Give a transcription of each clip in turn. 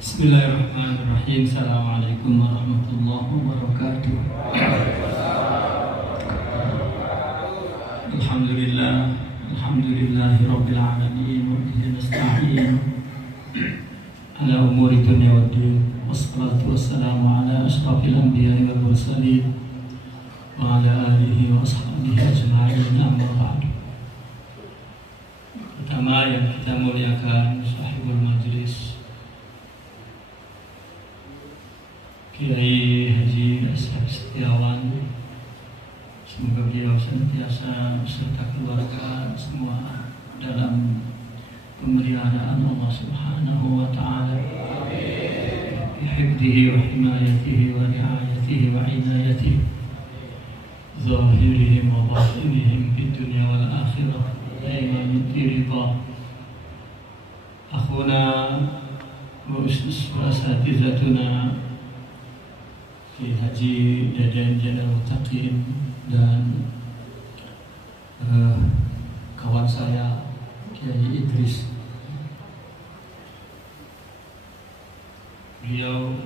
Bismillahirrahmanirrahim. Assalamualaikum warahmatullahi wabarakatuh. Alhamdulillah, alhamdulillahi rabbil alamin, wa bihi nasta'in ala umuri dunya waddin. Wassalatu wassalamu ala asyrafil anbiya'i wal mursalin wa ala alihi wa ashabihi ajma'in, amma ba'du. Pertama yang kita muliakan sahibul majlis Kiai Haji Ashab Setiawan, semoga beliau senantiasa beserta keluarga semua dalam pemeliharaan Allah Subhanahu wa Ta'ala, bihifdzihi wa himayatihi wa riayatihi wa inayatihi, zahirihim wa batinihim fid dunya wal akhirah, daiman ridha. Akhuna wa asatizatuna Haji Dadan Jenderal Mutakin dan kawan saya Kiai Idris. Beliau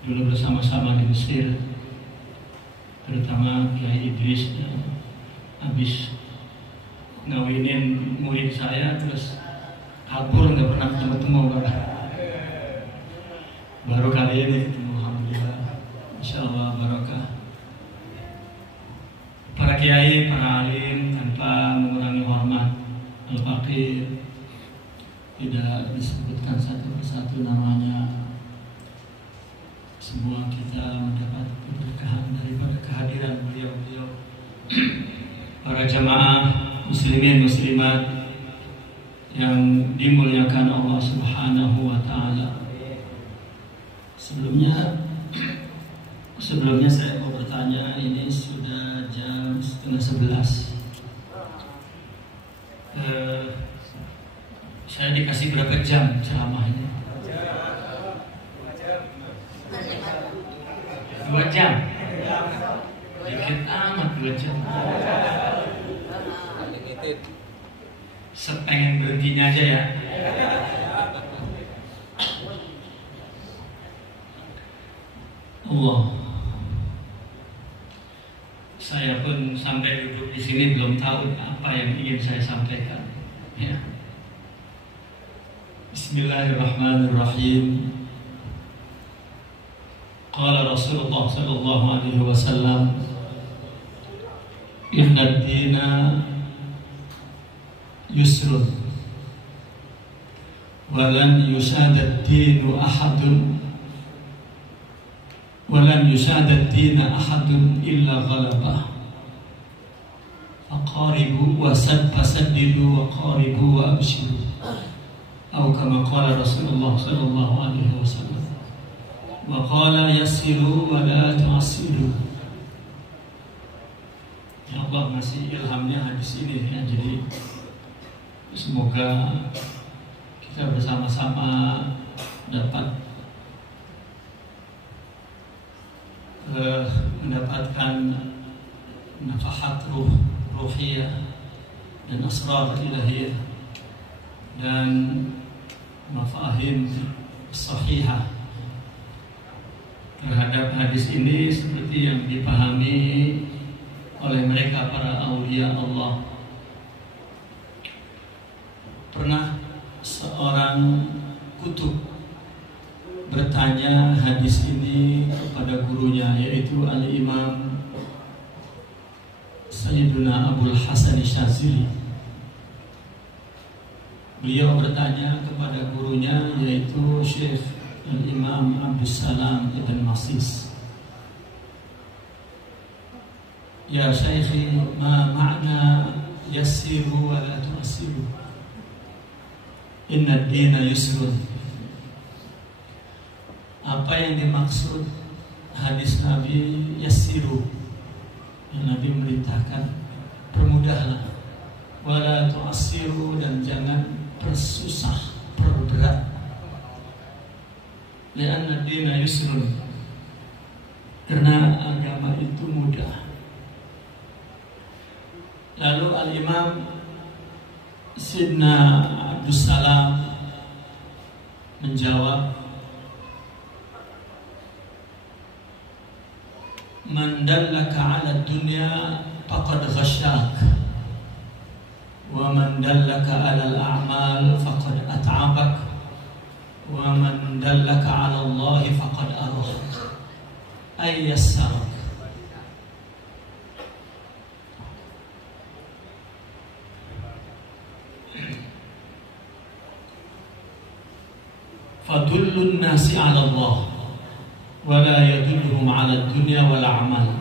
dulu bersama-sama di Mesir, terutama Kiai Idris habis ngawinin murid saya terus kabur, nggak pernah ketemu. Baru kali ini ketemu, alhamdulillah. Insyaallah barakah. Para kiai, para alim, tanpa mengurangi hormat al-faqih, tidak disebutkan satu persatu namanya. Semua kita mendapat keberkahan daripada kehadiran beliau-beliau. Para jamaah muslimin muslimat yang dimuliakan Allah Subhanahu wa Ta'ala. Sebelumnya saya mau bertanya, ini sudah jam 10:30. Saya dikasih berapa jam ceramahnya? 2 jam. Dikit amat 2 jam. Sepengen berhentinya aja ya. Allah. Saya pun sampai duduk di sini belum tahu apa yang ingin saya sampaikan. Ya. Bismillahirrahmanirrahim. Qala Rasulullah sallallahu alaihi wasallam, "Inna ad-dina yusrun wa lan yusada ad-dinu ahadun walam yusada ad-dina ahadun illa ghalabah. Faqaribu wa fasaddidu wa qaribu wa abshiru." Atau kama qala Rasulullah sallallahu alaihi wasallam. Wa qala yassiru wa la tu'assiru. Ya Allah ngasih ilhamnya hadis ini ya. Jadi semoga kita bersama-sama dapat mendapatkan nafahat ruhiyah dan asrar ilahiyah dan mafahim sahihah terhadap hadis ini seperti yang dipahami oleh mereka para aulia Allah. Pernah seorang kutub bertanya hadis ini kepada gurunya, yaitu Al-Imam Sayyiduna Abul Hasan Syazili. Beliau bertanya kepada gurunya, yaitu Syekh Al-Imam Abdus Salam Ibn Masis, "Ya Syekhi, ma ma'na yassiru wa la tu'assiru? Inna ad-dina yusrun." Apa yang dimaksud hadis Nabi yassiru? Yang Nabi merintahkan permudahlah, wala tu'assiru, dan jangan persusah, perberat. Li'anna ad-dina yusrun, karena agama itu mudah. Lalu Al-Imam Sayyidina Abdus Salam menjawab, man dallaka 'ala dunya faqad ghashyak wa man dallaka 'ala al-a'mal faqad at'abak wa man dallaka 'ala Allah faqad arahak ay yassarak. Fadullun nasi 'ala Allah wa la yadulluhum 'ala dunya wal a'mal.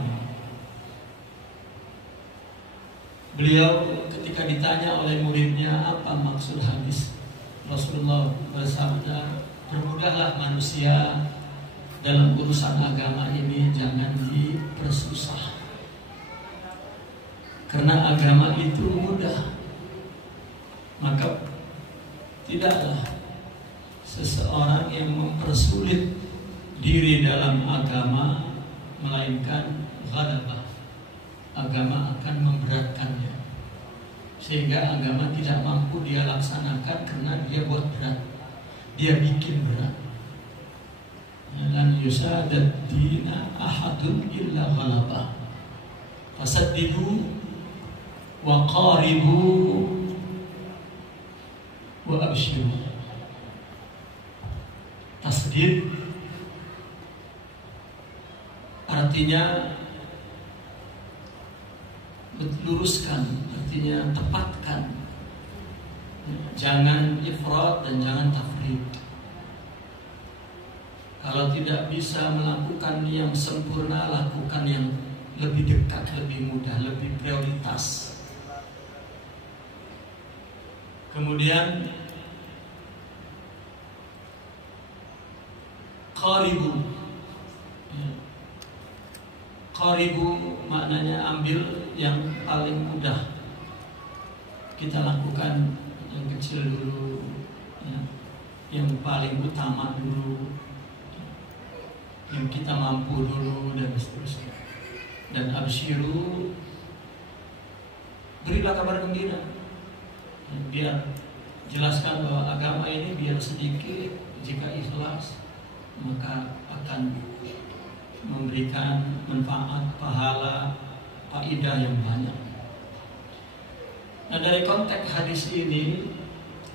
Beliau ketika ditanya oleh muridnya apa maksud hadis, Rasulullah bersabda, permudahlah manusia dalam urusan agama ini, jangan dipersusah. Karena agama itu mudah. Maka tidaklah seseorang yang mempersulit diri dalam agama, melainkan ghalabah, agama akan memberatkannya, sehingga agama tidak mampu dia laksanakan karena dia buat berat, dia bikin berat. Dan yusadad dina ahadun illa ghalabah fasaddidu wa qaribu wa abshiru. Tasdid artinya luruskan, artinya tepatkan, jangan ifrat dan jangan tafrid. Kalau tidak bisa melakukan yang sempurna, lakukan yang lebih dekat, lebih mudah, lebih prioritas. Kemudian qaribu. Qaribu maknanya ambil yang paling mudah, kita lakukan yang kecil dulu, ya, yang paling utama dulu, yang kita mampu dulu, dan seterusnya. Dan absyiru, berilah kabar gembira, biar jelaskan bahwa agama ini biar sedikit, jika ikhlas maka akan memberikan manfaat, pahala, faidah yang banyak. Nah, dari konteks hadis ini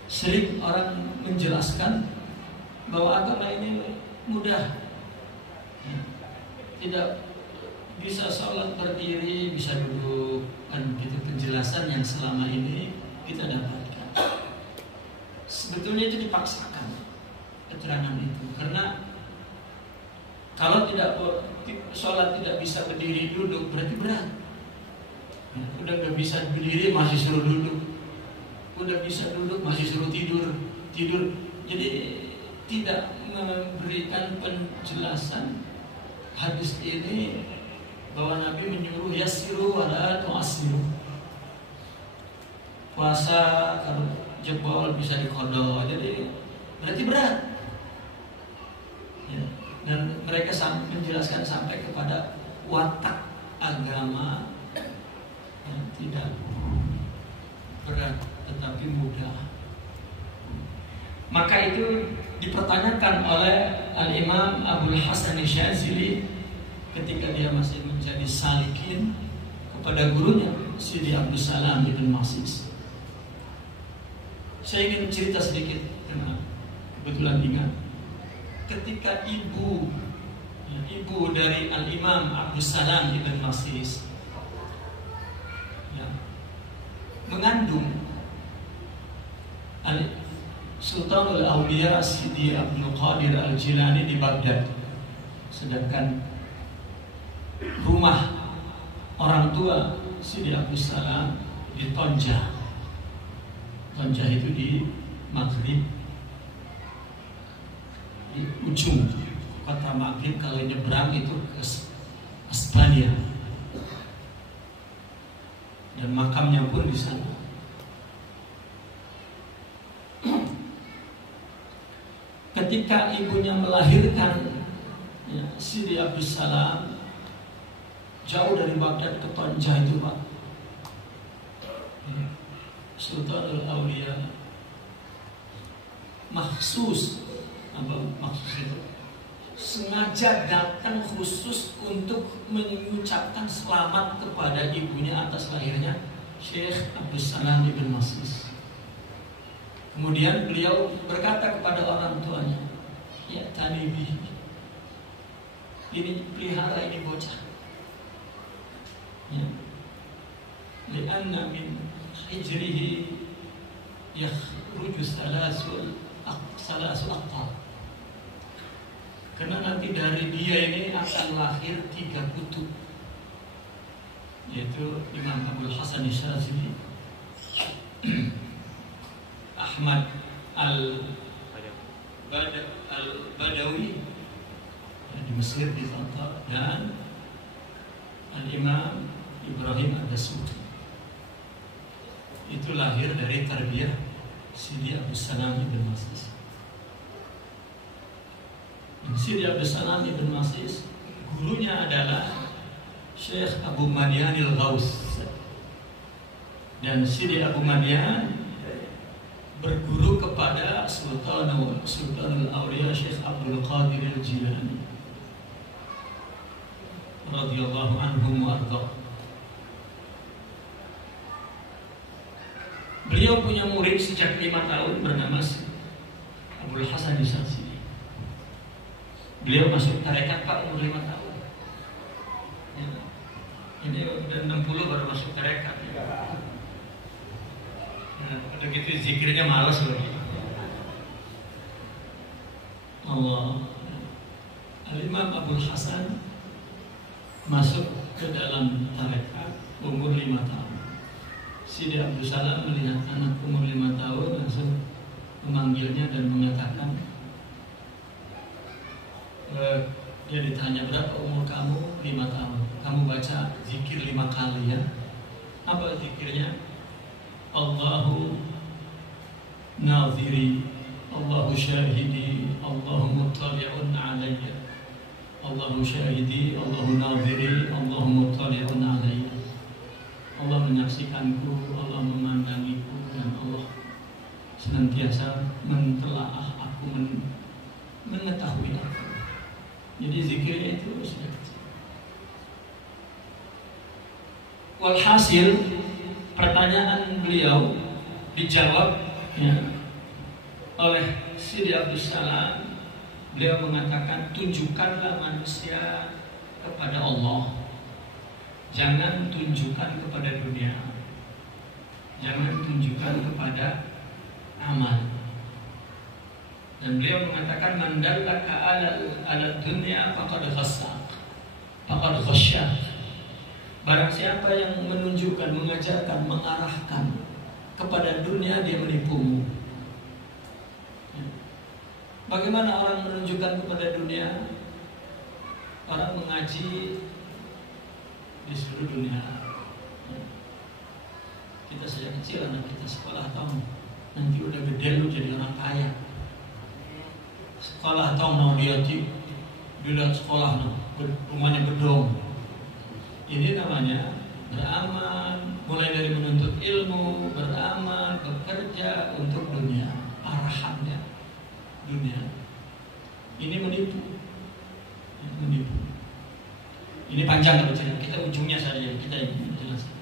sering orang menjelaskan bahwa agama ini mudah, tidak bisa sholat berdiri, bisa duduk, kan gitu penjelasan yang selama ini kita dapatkan. Sebetulnya itu dipaksakan keterangan itu, karena kalau tidak sholat tidak bisa berdiri duduk berarti berat. Udah nggak bisa berdiri masih suruh duduk, udah bisa duduk masih suruh tidur. Jadi tidak memberikan penjelasan hadis ini bahwa Nabi menyuruh yassiru wala tu'assiru. Puasa kalau jebol bisa diqadha, jadi berarti berat. Ya. Dan mereka menjelaskan sampai kepada watak agama yang tidak berat tetapi mudah. Maka itu dipertanyakan oleh Al-Imam Abul Hasan Syadzili ketika dia masih menjadi salikin kepada gurunya Sidi Abdus Salam Ibn Masis. Saya ingin cerita sedikit karena kebetulan ingat. Ketika ibu dari Al-Imam Abdus Salam Ibn Masis mengandung Sultanul Awliya Sidi Abdul Qadir Al-Jilani di Baghdad, sedangkan rumah orang tua Sidi Abdus Salam di Tonjah. Tonjah itu di Maghrib, di ujung kota Maghrib. Kalau nyebrang itu ke Spania, dan makamnya pun di sana. Ketika ibunya melahirkan Sidi Abdus Salam jauh dari Baghdad ke Tonjah itu, Pak, Sultanul Awliya maksus Apa maksudnya itu? Sengaja datang khusus untuk mengucapkan selamat kepada ibunya atas lahirnya Syekh Abdus Salam Ibn Mas'is. Kemudian beliau berkata kepada orang tuanya, ya tanibi, ini pelihara ini bocah. Ya. Lianna min hijrihi yakhruju salasul aqtar. Karena nanti dari dia ini akan lahir 3 kutub, yaitu Imam Abul Hasan Syazili, Ahmad al-Badawi di Mesir di Tatar, dan Al-Imam Ibrahim Ad-Dasuki. Itu lahir dari tarbiyah Sidi Abdus Salam Ibn Mas'is. Sidi Abdus Salam Ibn Mas'is gurunya adalah Syekh Abu Madian al-Ghaus, dan Sidi Abu Madian berguru kepada Sultan al-Awliya Syekh Abdul Qadir al-Jilani radhiyallahu anhu wa ardhah. Beliau punya murid sejak 5 tahun bernama Abul Hasan Syazili. Beliau masuk tarekat Pak umur 5 tahun. Ya. Ini udah 60 baru masuk tarekat. Nah, udah gitu zikirnya malas lagi. Allah. Al-Imam Abul Hasan masuk ke dalam tarekat umur 5 tahun. Sidi Abdus Salam melihat anak umur 5 tahun langsung memanggilnya dan mengatakan, dia ditanya, berapa umur kamu? 5 tahun. Kamu baca zikir 5 kali ya. Apa zikirnya? Allahu naziri, Allahu syahidi, Allahu muttali'un alayya. Allahu syahidi, Allahu naziri, Allahu muttali'un alayya. Allah menyaksikanku, Allah memandangiku, dan Allah senantiasa mentelaah aku, mengetahui aku. Jadi zikirnya itu sudah kecil. Walhasil pertanyaan beliau dijawab ya, oleh Sidi Abdus Salam. Beliau mengatakan, tunjukkanlah manusia kepada Allah, jangan tunjukkan kepada dunia, jangan tunjukkan kepada amal. Dan beliau mengatakan, mandallaka ala dunya faqad khassak, faqad khasyak. Barang siapa yang menunjukkan, mengajarkan, mengarahkan kepada dunia, dia menipumu. Bagaimana orang menunjukkan kepada dunia? Orang mengaji di seluruh dunia. Kita sejak kecil anak kita sekolah tahun, nanti udah gede lu jadi orang kaya. Sekolah tahun mau dia lihat sekolah rumahnya gedung. Ini namanya beramal, mulai dari menuntut ilmu, beramal, bekerja untuk dunia, arahannya dunia. Ini menipu. Ini panjang kalau cerita, kita ujungnya saja kita ini jelaskan.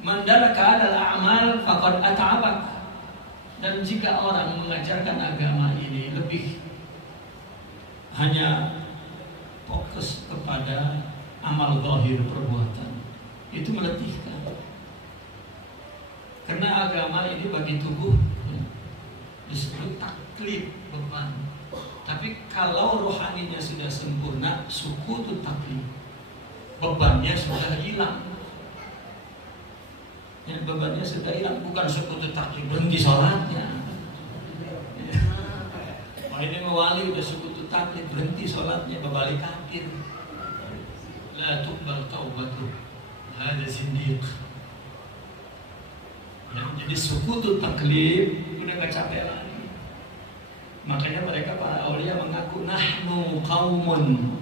Mandalaka 'alal a'mal faqad at'abak. Dan jika orang mengajarkan agama ini lebih hanya fokus kepada amal zahir perbuatan, itu meletihkan. Karena agama ini bagi tubuh disebut taklif, beban. Tapi kalau rohaninya sudah sempurna, sukutut taklif, bebannya sudah hilang. Ya, bebannya sudah hilang, bukan sukutut taklif berhenti sholatnya. Wah, ini mewali udah sukutut taklif berhenti sholatnya, berbalik kafir. La tuqbal taubatu, hada zindiq. Ya, jadi sukutut taklif udah gak capek lagi. Makanya mereka para aulia mengaku, nahnu qaumun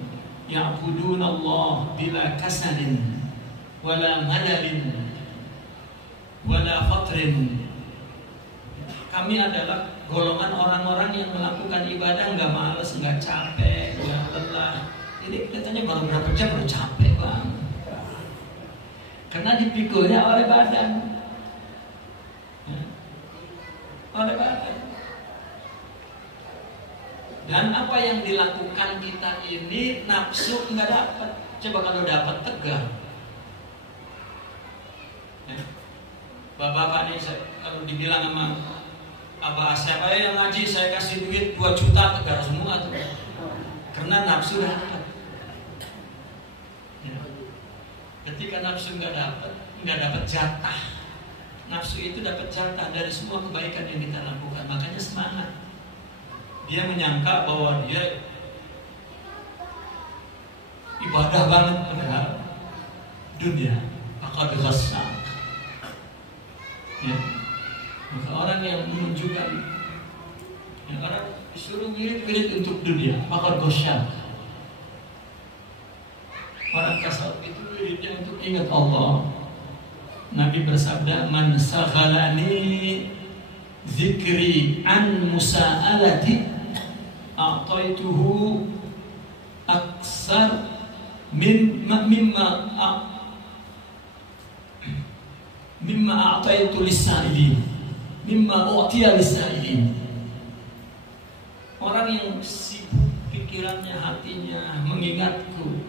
ya'budun Allah bila kasalin wala malalin wala fatrin. kami adalah golongan orang-orang yang melakukan ibadah nggak males, nggak capek, nggak lelah. Jadi katanya baru berapa jam baru capek bang, karena dipikulnya oleh badan, oleh badan. Dan apa yang dilakukan kita ini nafsu nggak dapat. Coba kalau dapat tegar. Bapak-bapak ini kalau dibilang sama Abah siapa yang ngaji saya kasih duit 2 juta, tegar semua tuh. Karena nafsu dapat. Ya. Ketika nafsu nggak dapat jatah. Nafsu itu dapat jatah dari semua kebaikan yang kita lakukan. Makanya semangat. Dia menyangka bahwa dia ibadah banget, padahal dunia akan dikasih. Ya. Maka orang yang menunjukkan, yang orang disuruh wirid-wirid untuk dunia, maka gosyak. Orang tasawuf itu wiridnya untuk ingat Allah. Nabi bersabda, man saghalani zikri an musa'alati a'taituhu aksar mimma a'taitu lis-sa'ilin, mimma u'tiya lis-sa'ilin. Orang yang sibuk pikirannya, hatinya mengingatku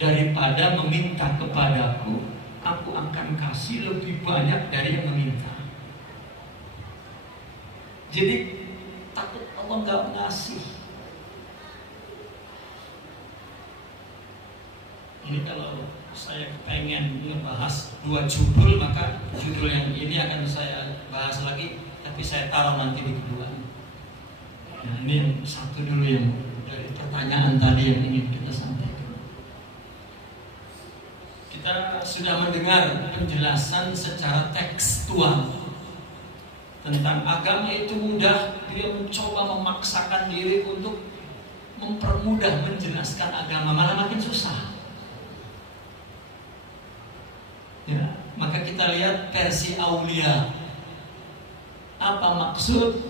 daripada meminta kepadaku, aku akan kasih lebih banyak dari yang meminta. Jadi takut Allah nggak ngasih. Ini kalau saya pengen membahas 2 judul, maka judul yang ini akan saya bahas lagi, tapi saya taruh nanti di kedua. Nah, ini yang satu dulu yang dari pertanyaan tadi yang ingin kita sampaikan. Kita sudah mendengar penjelasan secara tekstual tentang agama itu mudah. Dia mencoba memaksakan diri untuk mempermudah menjelaskan agama, malah makin susah. Ya, maka kita lihat versi Aulia. Apa maksud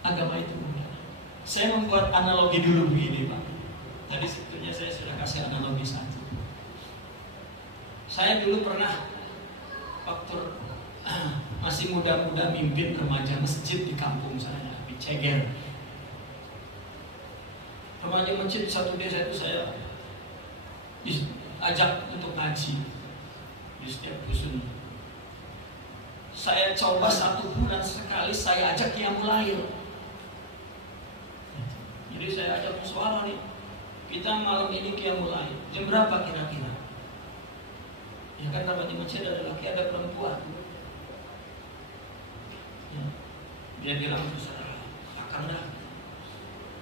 agama itu mudah? Saya membuat analogi dulu begini Pak. Tadi sebetulnya saya sudah kasih analogi satu. Saya dulu pernah waktu masih muda-muda mimpin remaja masjid di kampung saya di Ceger. Remaja masjid satu desa itu saya ajak untuk ngaji di setiap dusun. Saya coba 1 bulan sekali saya ajak qiyamul lail. Jadi saya ajak suara nih, kita malam ini qiyamul lail. Jam berapa kira-kira? Ya kan namanya di masjid ada laki ada perempuan. Ya. Dia bilang akan dah.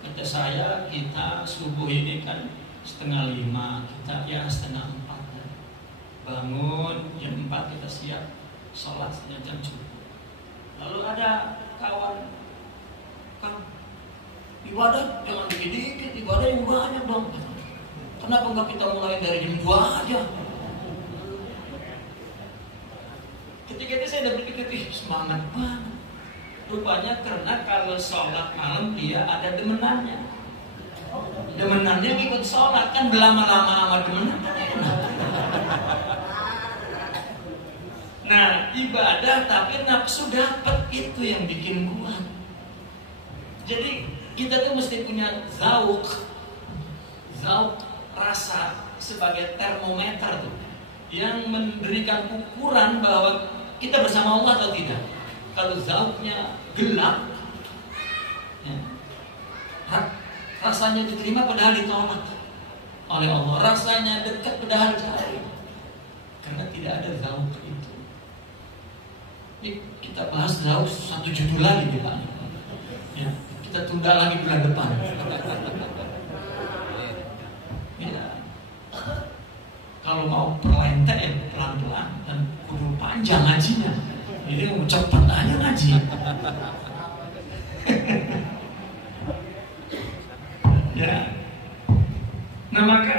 Kata saya kita subuh ini kan 4:30, kita ya 3:30. Bangun jam 4 kita siap sholat setengah jam cukup. Lalu ada kawan, kan ibadah jangan dikit-dikit, ibadah yang banyak dong. Kenapa enggak kita mulai dari jam 2 aja? Ketika itu saya udah berpikir, semangat banget. Rupanya karena kalau sholat malam dia ada demenannya. Demenannya ikut sholat, kan berlama-lama sama demenan kan enak. Nah, ibadah tapi nafsu dapat, itu yang bikin kuat. Jadi kita tuh mesti punya zauk rasa sebagai termometer tuh, yang memberikan ukuran bahwa kita bersama Allah atau tidak. Kalau zauknya gelap, ya, rasanya diterima padahal ditolak oleh Allah. Rasanya dekat padahal jauh, karena tidak ada zauk itu. Ini kita bahas zauk 1 judul lagi nih Pak. Ya, kita tunda lagi bulan depan. Ya. Kalau mau perlenten ya pelan-pelan dan kudu panjang ngajinya. Ini mau cepat aja ngaji. Ya. Nah maka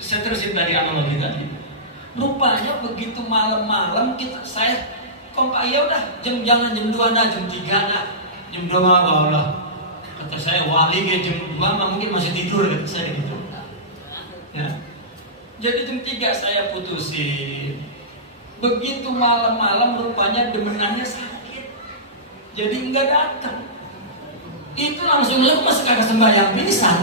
saya terusin tadi analogi tadi. Rupanya begitu malam-malam saya kompak, ya udah jangan jam 2 nah, jam 3 nah. Jam 2 mah Allah. Kata saya wali ke jam 2 mah mungkin masih tidur, kata saya gitu. Ya. Jadi jam 3 saya putusin. Begitu malam-malam rupanya demenannya sakit. Jadi enggak datang. Itu langsung lemes kagak sembahyang pisan.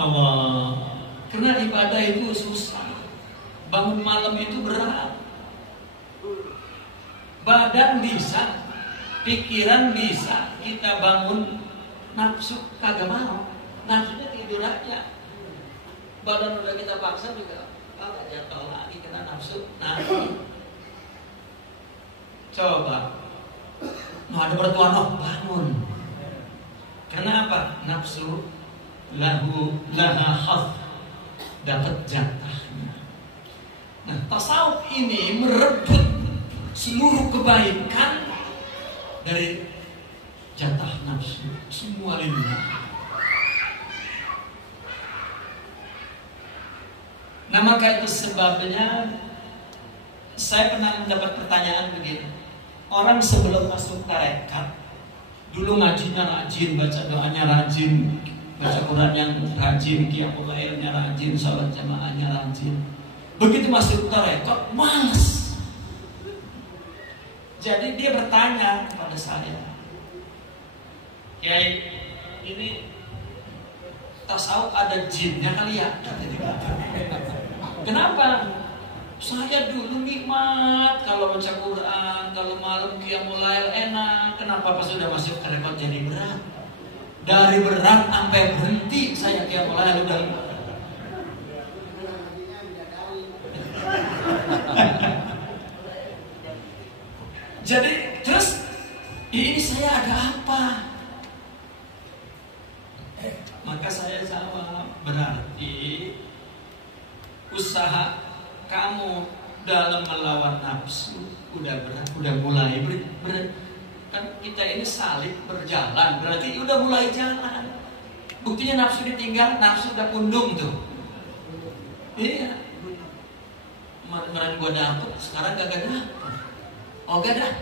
Allah. Karena ibadah itu susah. Bangun malam itu berat. Badan bisa, pikiran bisa, kita bangun nafsu kagak mau. Nafsunya tidur aja. Badan udah kita paksa juga kagak jatuh lagi kena nafsu. Nanti coba ada bertuan bangun. Kenapa? Nafsu laha khaf, dapat jatahnya. Nah, tasawuf ini merebut seluruh kebaikan dari jatah nafsu, semua lillah. Nah, maka itu sebabnya saya pernah mendapat pertanyaan begini. Orang sebelum masuk tarekat, dulu ngajinya rajin, baca doanya rajin, baca Quran yang rajin, qiyamul lailnya rajin, salat jamaahnya rajin. Begitu masuk tarekat, malas. Jadi dia bertanya kepada saya, Kiai, ini tasawuf ada jinnya kali ya? Kenapa? Saya dulu nikmat kalau baca Quran, kalau malam qiyamul lail enak. Kenapa pas sudah masuk tarekat jadi berat? Dari berat sampai berhenti saya qiyamul lail udah. Jadi terus ini saya ada apa? Maka saya jawab, berarti usaha kamu dalam melawan nafsu udah berat, udah mulai berat. Kan kita ini salib berjalan, berarti udah mulai jalan. Buktinya nafsu ditinggal, nafsu udah pundung tuh. Iya. Kemarin gua dapet, sekarang gak dapet. Oh gak dah.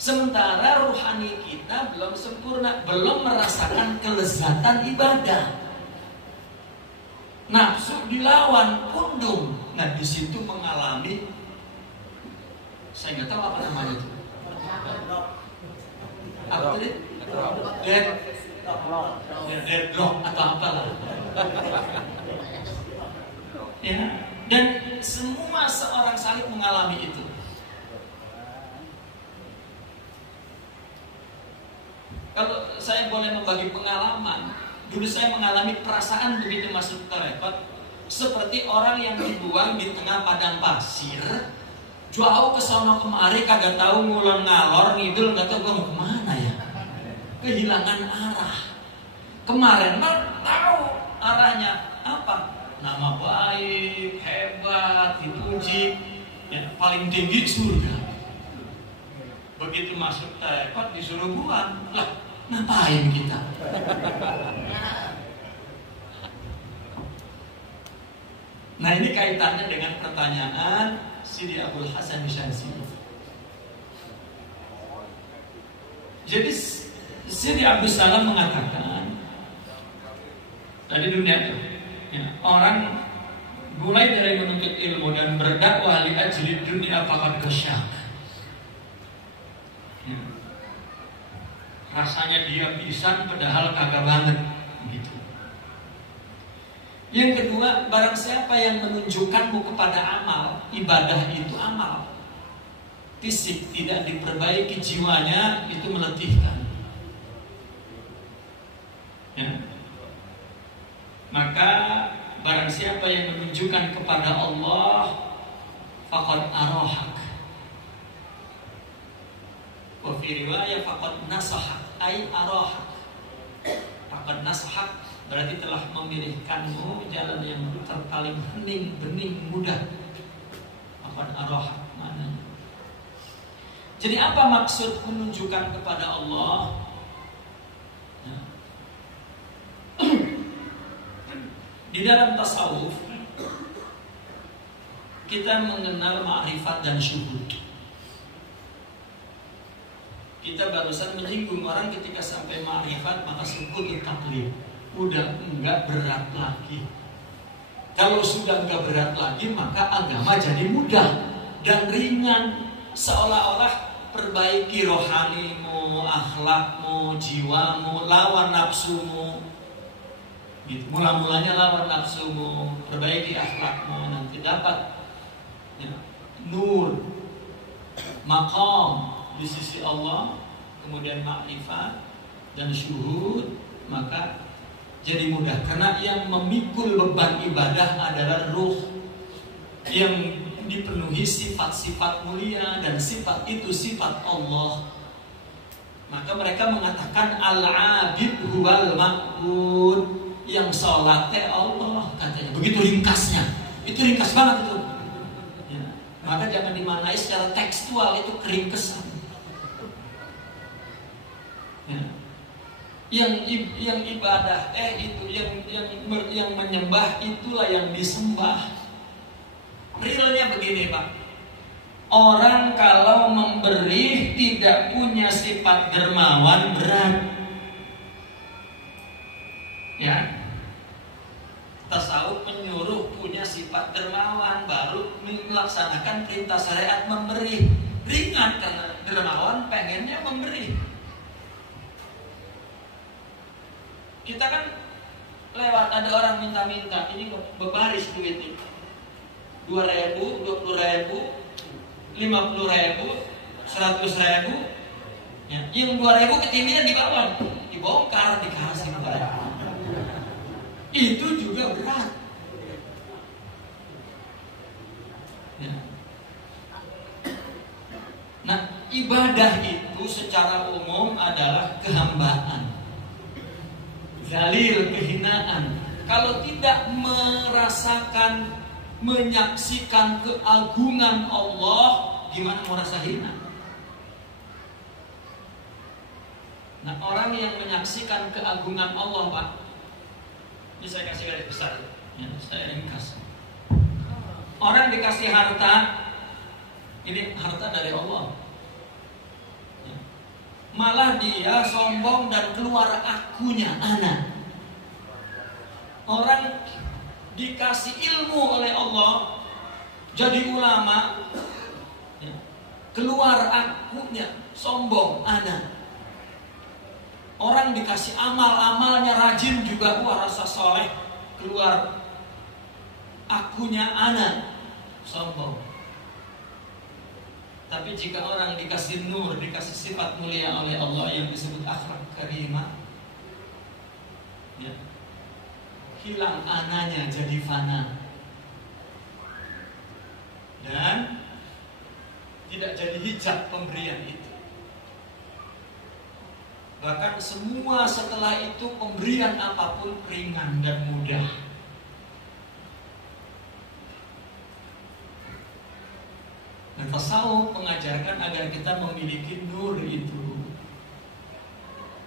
Sementara ruhani kita belum sempurna, belum merasakan kelezatan ibadah. Nafsu dilawan, pundung. Nah di situ mengalami, saya nggak tahu apa namanya itu. Apa tadi? Deadlock atau apalah. Ya. Dan semua seorang salib mengalami itu. Kalau saya boleh membagi pengalaman, dulu saya mengalami perasaan begitu masuk tarekat seperti orang yang dibuang di tengah padang pasir, jauh ke sono kemari kagak tahu ngulon ngalor ngidul, nggak tahu gue mau kemana ya, kehilangan arah. Kemarin mah tahu arahnya apa, nama baik, hebat, dipuji, ya, paling tinggi surga. Begitu masuk tarekat disuruh buang, lah ngapain kita? Nah ini kaitannya dengan pertanyaan Sidi Abdul Hasan Syazili. Jadi Sidi Abdul Salam mengatakan tadi dunia ya, orang mulai dari menuntut ilmu dan berdakwah li ajli dunia faqad kasyak. Ya. Rasanya dia pisan padahal kagak banget gitu. Yang kedua, barang siapa yang menunjukkanmu kepada amal, ibadah itu amal, fisik tidak diperbaiki, jiwanya itu meletihkan. Ya. Maka barang siapa yang menunjukkan kepada Allah, faqad arahak. Wa fi riwayah faqad nasahak, ay arahak. Faqad nasahak berarti telah memilihkanmu jalan yang terpaling bening, mudah. Faqad arahak maknanya. Jadi apa maksud menunjukkan kepada Allah? Di dalam tasawuf kita mengenal ma'rifat dan syuhud. Kita barusan menyinggung orang ketika sampai ma'rifat maka syuhud taklid. Udah enggak berat lagi. Kalau sudah enggak berat lagi maka agama jadi mudah dan ringan. Seolah-olah perbaiki rohanimu, akhlakmu, jiwamu, lawan nafsumu. Gitu. Mula-mulanya lawan nafsumu, perbaiki akhlakmu, nanti dapat ya, nur, maqam di sisi Allah, kemudian ma'rifat dan syuhud, maka jadi mudah. Karena yang memikul beban ibadah adalah ruh yang dipenuhi sifat-sifat mulia, dan sifat itu sifat Allah. Maka mereka mengatakan al-abid huwal ma'bud, yang sholat Allah katanya. Begitu ringkasnya, itu ringkas banget itu ya. Maka jangan dimaknai secara tekstual, itu keringkesan ya. Yang ibadah itu yang menyembah itulah yang disembah. Realnya begini Pak, orang kalau memberi tidak punya sifat dermawan berat ya. Tasawuf menyuruh punya sifat dermawan, baru melaksanakan perintah syariat memberi. Ringan karena dermawan pengennya memberi. Kita kan lewat ada orang minta-minta, ini berbaris duit 2.000, 20.000, 50.000, 100.000 ya. Yang 2.000 ketinggian di bawah, dibongkar, dikasih kepada. Itu juga berat ya. Nah, ibadah itu secara umum adalah kehambaan, zalil, kehinaan. Kalau tidak merasakan, menyaksikan keagungan Allah, gimana mau rasa hina? Nah, orang yang menyaksikan keagungan Allah Pak, ini saya kasih garis besar ya, saya ringkas. Orang dikasih harta, ini harta dari Allah ya. Malah dia sombong dan keluar akunya, ana. Orang dikasih ilmu oleh Allah, jadi ulama ya, keluar akunya, sombong, ana. Orang dikasih amal-amalnya rajin juga, wah rasa soleh, keluar akunya ana, sombong. Tapi jika orang dikasih nur, dikasih sifat mulia oleh Allah yang disebut akhlak karimah ya, hilang ananya, jadi fana, dan tidak jadi hijab pemberian itu. Bahkan semua setelah itu pemberian apapun ringan dan mudah. Dan tasawuf mengajarkan agar kita memiliki nur itu,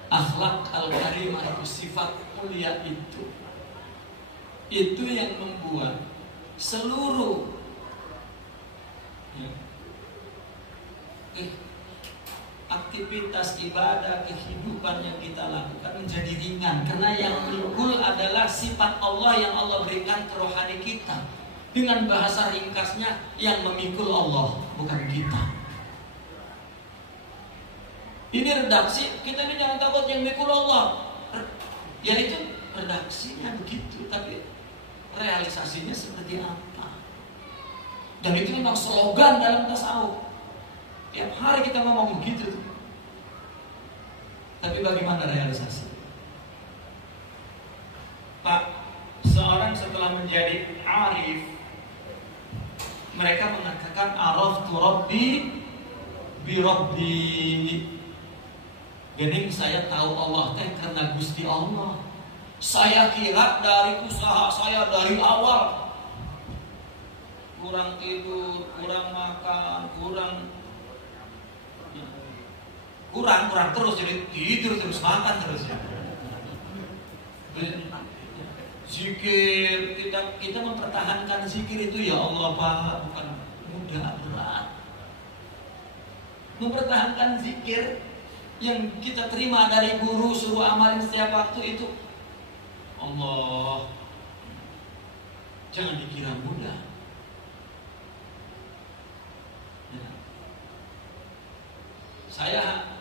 akhlak al-karimah itu, sifat mulia itu yang membuat seluruh ya, aktivitas ibadah, kehidupan yang kita lakukan menjadi ringan. Karena yang mikul adalah sifat Allah yang Allah berikan ke rohani kita. Dengan bahasa ringkasnya, yang memikul Allah, bukan kita. Ini redaksi, kita ini jangan takut yang mikul Allah. Ya itu redaksinya begitu, tapi realisasinya seperti apa? Dan itu memang slogan dalam tasawuf. Tiap hari kita ngomong begitu tuh. Tapi bagaimana realisasi? Pak, seorang setelah menjadi arif, mereka mengatakan araftu rabbi bi rabbi. Gening saya tahu Allah teh karena Gusti Allah. Saya kira dari usaha saya dari awal, kurang tidur, kurang makan, kurang terus, jadi tidur terus, makan terus ya. Zikir, kita mempertahankan zikir itu ya Allah Pak, bukan mudah, berat. Mempertahankan zikir yang kita terima dari guru suruh amalin setiap waktu itu, Allah, jangan dikira mudah. Ya. Saya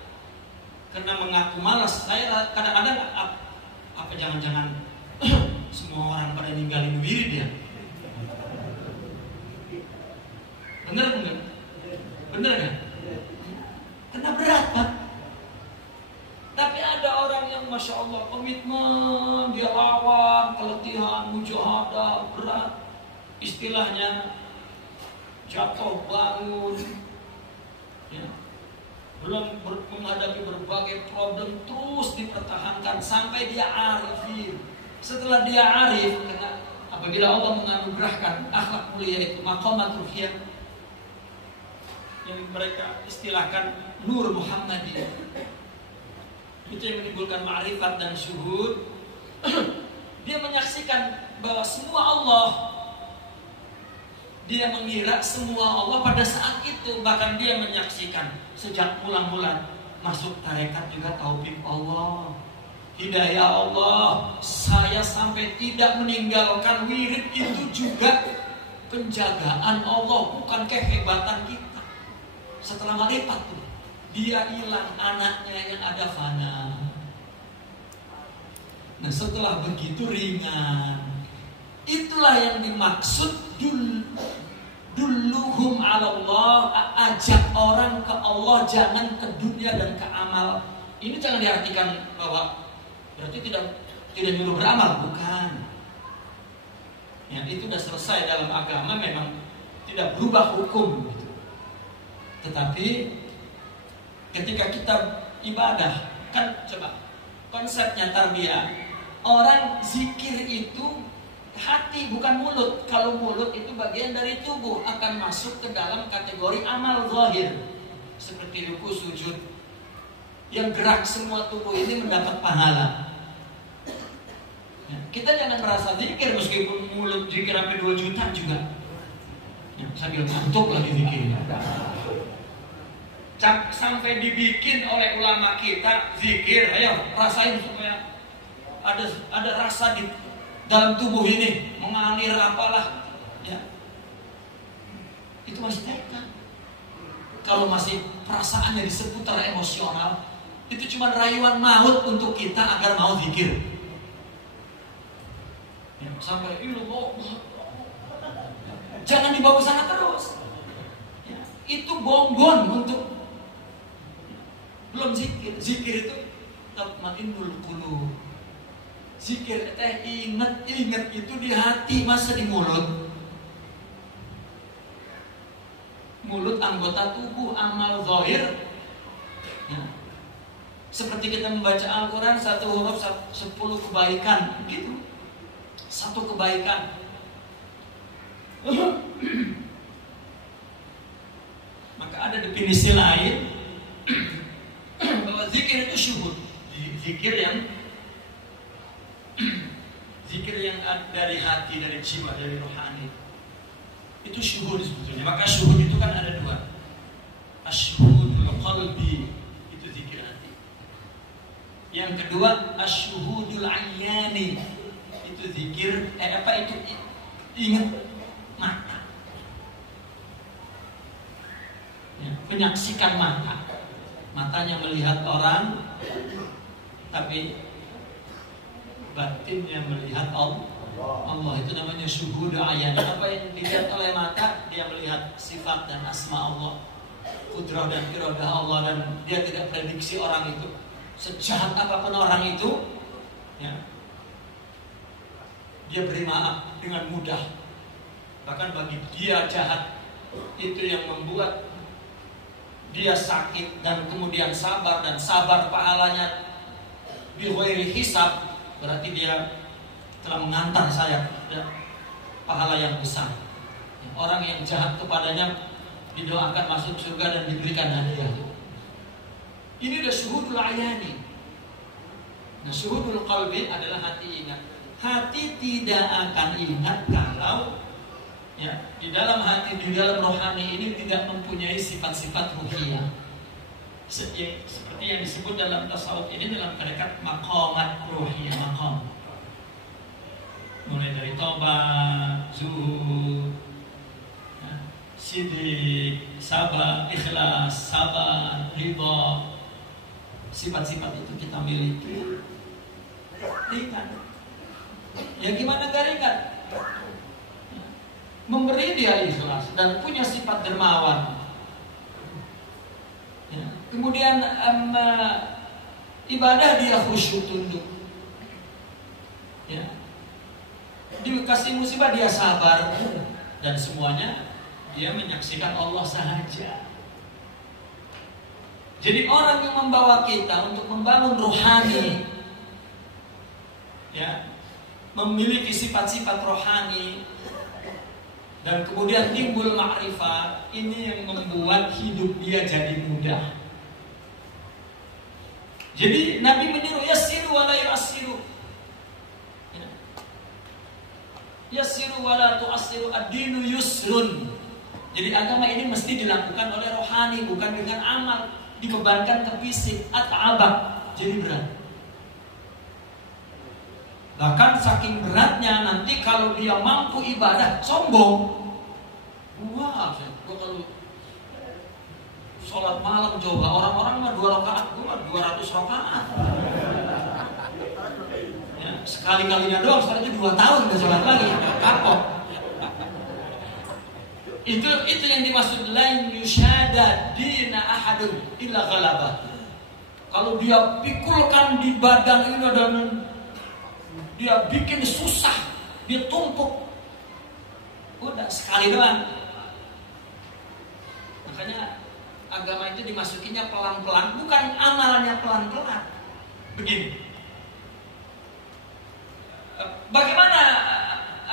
karena mengaku malas, saya kadang-kadang apa jangan-jangan semua orang pada ninggalin wirid ya? Bener enggak? Bener kan? Karena berat Pak. Tapi ada orang yang Masya Allah komitmen, dia lawan keletihan, mujahadah, berat. Istilahnya jatuh bangun, ya. Belum menghadapi berbagai problem, terus dipertahankan sampai dia arifin. Setelah dia arif, karena apabila Allah menganugerahkan akhlak mulia itu maqamatul khiyam, yang mereka istilahkan nur Muhammadiyah, itu yang menimbulkan ma'rifat dan syuhud. Dia menyaksikan bahwa semua Allah, dia mengira semua Allah pada saat itu. Bahkan dia menyaksikan sejak mula-mula masuk tarekat juga taufik Allah, hidayah Allah. Saya sampai tidak meninggalkan wirid itu juga penjagaan Allah, bukan kehebatan kita. Setelah ma'rifat tuh, dia hilang anaknya yang ada fana. Nah setelah begitu ringan, itulah yang dimaksud duluhum ala Allah, ajak orang ke Allah, jangan ke dunia dan ke amal. Ini jangan diartikan bahwa berarti tidak nyuruh beramal, bukan. Ya, itu sudah selesai dalam agama, memang tidak berubah hukum gitu. Tetapi ketika kita ibadah, kan coba konsepnya tarbiyah, orang zikir itu hati bukan mulut. Kalau mulut itu bagian dari tubuh, akan masuk ke dalam kategori amal zahir, seperti ruku, sujud, yang gerak semua tubuh ini mendapat pahala. Ya, kita jangan merasa zikir meskipun mulut zikir sampai 2 juta juga, ya, sambil ngantuk lagi zikir. Sampai dibikin oleh ulama kita zikir, ayo rasain supaya ada rasa di dalam tubuh ini, mengalir apalah, ya. Itu masih tekad. Kalau masih perasaannya di seputar emosional, itu cuma rayuan maut untuk kita agar mau zikir. Ya, sampai ilmu jangan dibawa ke sana terus. Ya, itu bonbon untuk belum zikir. Zikir itu tatmainnul qulub. Zikir teh ingat itu di hati, masa di mulut. Mulut anggota tubuh, amal zahir. Ya. Seperti kita membaca Al-Quran, 1 huruf 10 kebaikan, gitu. 1 kebaikan. Maka ada definisi lain bahwa zikir itu syuhud. Zikir yang dari hati, dari jiwa, dari rohani, itu syuhud sebetulnya. Maka syuhud itu kan ada 2. Asyuhudul qalbi, itu zikir hati. Yang kedua asyuhudul ayyani, itu zikir itu ingat mata, ya, menyaksikan mata. Matanya melihat orang, tapi batinnya melihat Allah. Itu namanya syuhud ayan. Apa yang dilihat oleh mata, dia melihat sifat dan asma Allah, kudrah dan iradah Allah, dan dia tidak prediksi orang itu. Sejahat apapun orang itu, ya, dia beri maaf dengan mudah. Bahkan bagi dia jahat, itu yang membuat dia sakit dan kemudian sabar, dan sabar pahalanya bighairi hisab, berarti dia telah mengantar saya kepada pahala yang besar. Orang yang jahat kepadanya didoakan masuk surga dan diberikan hadiah. Ini udah syuhudul ayani. Nah, syuhudul qalbi adalah hati ingat. hati tidak akan ingat kalau ya di dalam hati, di dalam rohani ini tidak mempunyai sifat-sifat ruhiyah. Seperti yang disebut dalam tasawuf ini dalam tarekat maqamat ruhiyah, maqam. Mulai dari tobat, zuhud, sidik, sabar, ikhlas, sabar, ridha. Sifat-sifat itu kita miliki. Ringan. Ya gimana gak ringan? Memberi dia ikhlas dan punya sifat dermawan. Ya. Kemudian ibadah dia khusyuk tunduk. Ya. Dikasih musibah dia sabar dan semuanya dia menyaksikan Allah sahaja. Jadi orang yang membawa kita untuk membangun rohani, ya, memiliki sifat-sifat rohani dan kemudian timbul ma'rifat, ini yang membuat hidup dia jadi mudah. Jadi Nabi menyuruh yassiru wa la yu'assiru. Yassiru wa la tu'assiru, ad-dinu yusrun. Jadi agama ini mesti dilakukan oleh rohani, bukan dengan amal. Dibebankan ke fisik, at'abak, jadi berat. Bahkan saking beratnya nanti kalau dia mampu ibadah, sombong. Wah, gua kalau sholat malam coba, orang-orang mah 2 rakaat, gua mah 200 rakaat. Ya, sekali-kalinya doang, sekarang itu 2 tahun gak sholat lagi, kapok. Itu yang dimaksud lain yusyada dina ahadun illa ghalabah. Kalau dia pikulkan di badan ini dan dia bikin susah, dia tumpuk, udah sekali doang. Makanya agama itu dimasukinya pelan-pelan, bukan amalnya pelan-pelan. Begini, bagaimana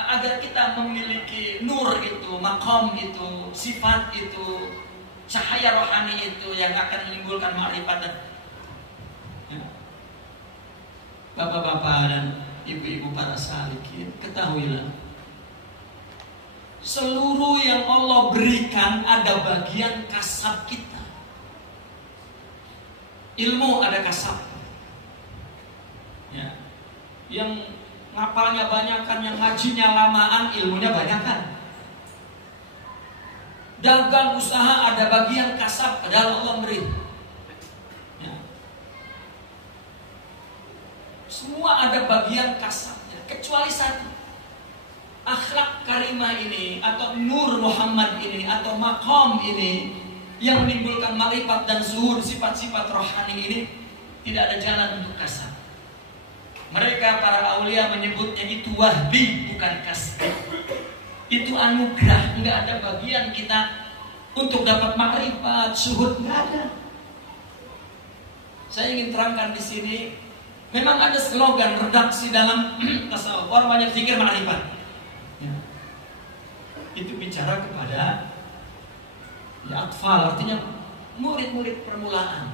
agar kita memiliki nur itu, maqam itu, sifat itu, cahaya rohani itu yang akan menimbulkan ma'rifat dan ya. Bapak-bapak dan ibu-ibu para salikin, ketahuilah, seluruh yang Allah berikan ada bagian kasab kita. Ilmu ada kasab, ya. Yang ngapalnya banyakan, yang ngajinya lamaan, ilmunya banyakan. Dagang usaha ada bagian kasab, padahal Allah beri. Ya. Semua ada bagian kasabnya, kecuali satu. Akhlak karimah ini, atau nur Muhammad ini, atau maqam ini, yang menimbulkan ma'rifat dan zuhur, sifat-sifat rohani ini, tidak ada jalan untuk kasab. Mereka para aulia menyebutnya itu wahbi, bukan kasbi. Itu anugerah, nggak ada bagian kita untuk dapat makrifat, syuhud, nggak ada. Saya ingin terangkan di sini, memang ada slogan redaksi dalam tasawuf, orang banyak zikir makrifat. Ya. Itu bicara kepada ya, atfal, artinya murid-murid permulaan.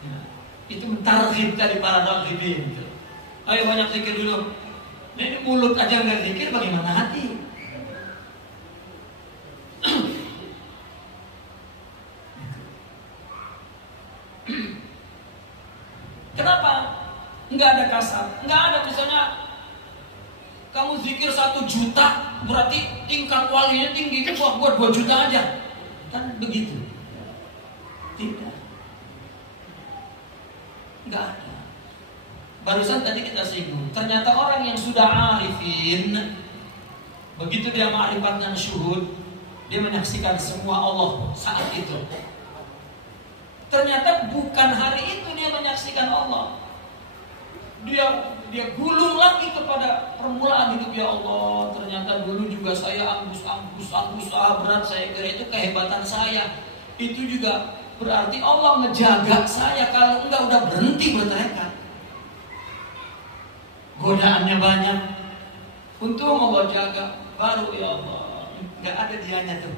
Ya. Itu mentarhib dari para raghibin. Ayo banyak zikir dulu. Nah, ini mulut aja nggak zikir, bagaimana hati? Kenapa? Nggak ada kasar, nggak ada misalnya kamu zikir 1 juta, berarti tingkat walinya tinggi. Wah, buat 2 juta aja, kan begitu? Tidak. Nggak ada. Barusan tadi kita singgung, ternyata orang yang sudah arifin, begitu dia ma'rifatnya syuhud, dia menyaksikan semua Allah saat itu. Ternyata bukan hari itu dia menyaksikan Allah. Dia gulung lagi kepada permulaan hidup. Ya Allah, ternyata dulu juga saya anggus berat, saya kira itu kehebatan saya. Itu juga berarti Allah ngejaga saya, kalau enggak udah berhenti berteriak. Godaannya banyak, untung Allah jaga, baru ya Allah, nggak ada dianya tuh.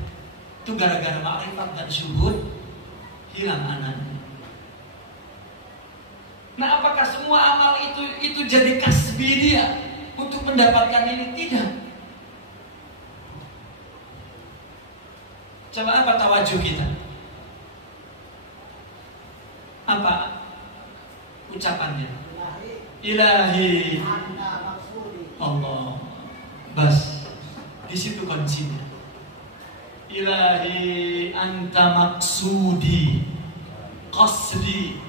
Itu gara-gara ma'rifat dan syuhud hilang anaknya. Nah, apakah semua amal itu jadi kasbi dia untuk mendapatkan ini? Tidak. Coba apa tawajuh kita? Apa ucapannya? Ilahi Allah. Bas. Di situ kuncinya. Ilahi anta maksudi qasdi.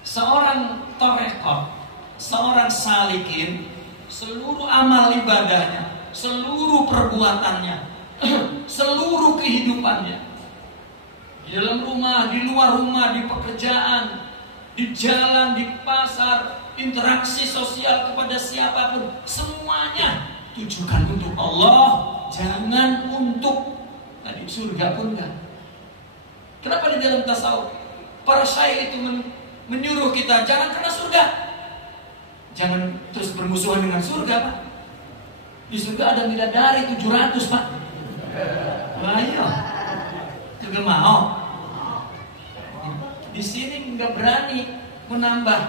Seorang torekot, seorang salikin, seluruh amal ibadahnya, seluruh perbuatannya, seluruh kehidupannya, di dalam rumah, di luar rumah, di pekerjaan, di jalan, di pasar, interaksi sosial kepada siapapun, semuanya tujukan untuk Allah, jangan untuk tadi surga pun enggak. Kenapa di dalam tasawuf para syair itu menyuruh kita jangan kena surga, jangan terus bermusuhan dengan surga, Pak. Di surga ada bidadari 700, Pak. Ayo, juga mau. Di sini nggak berani menambah.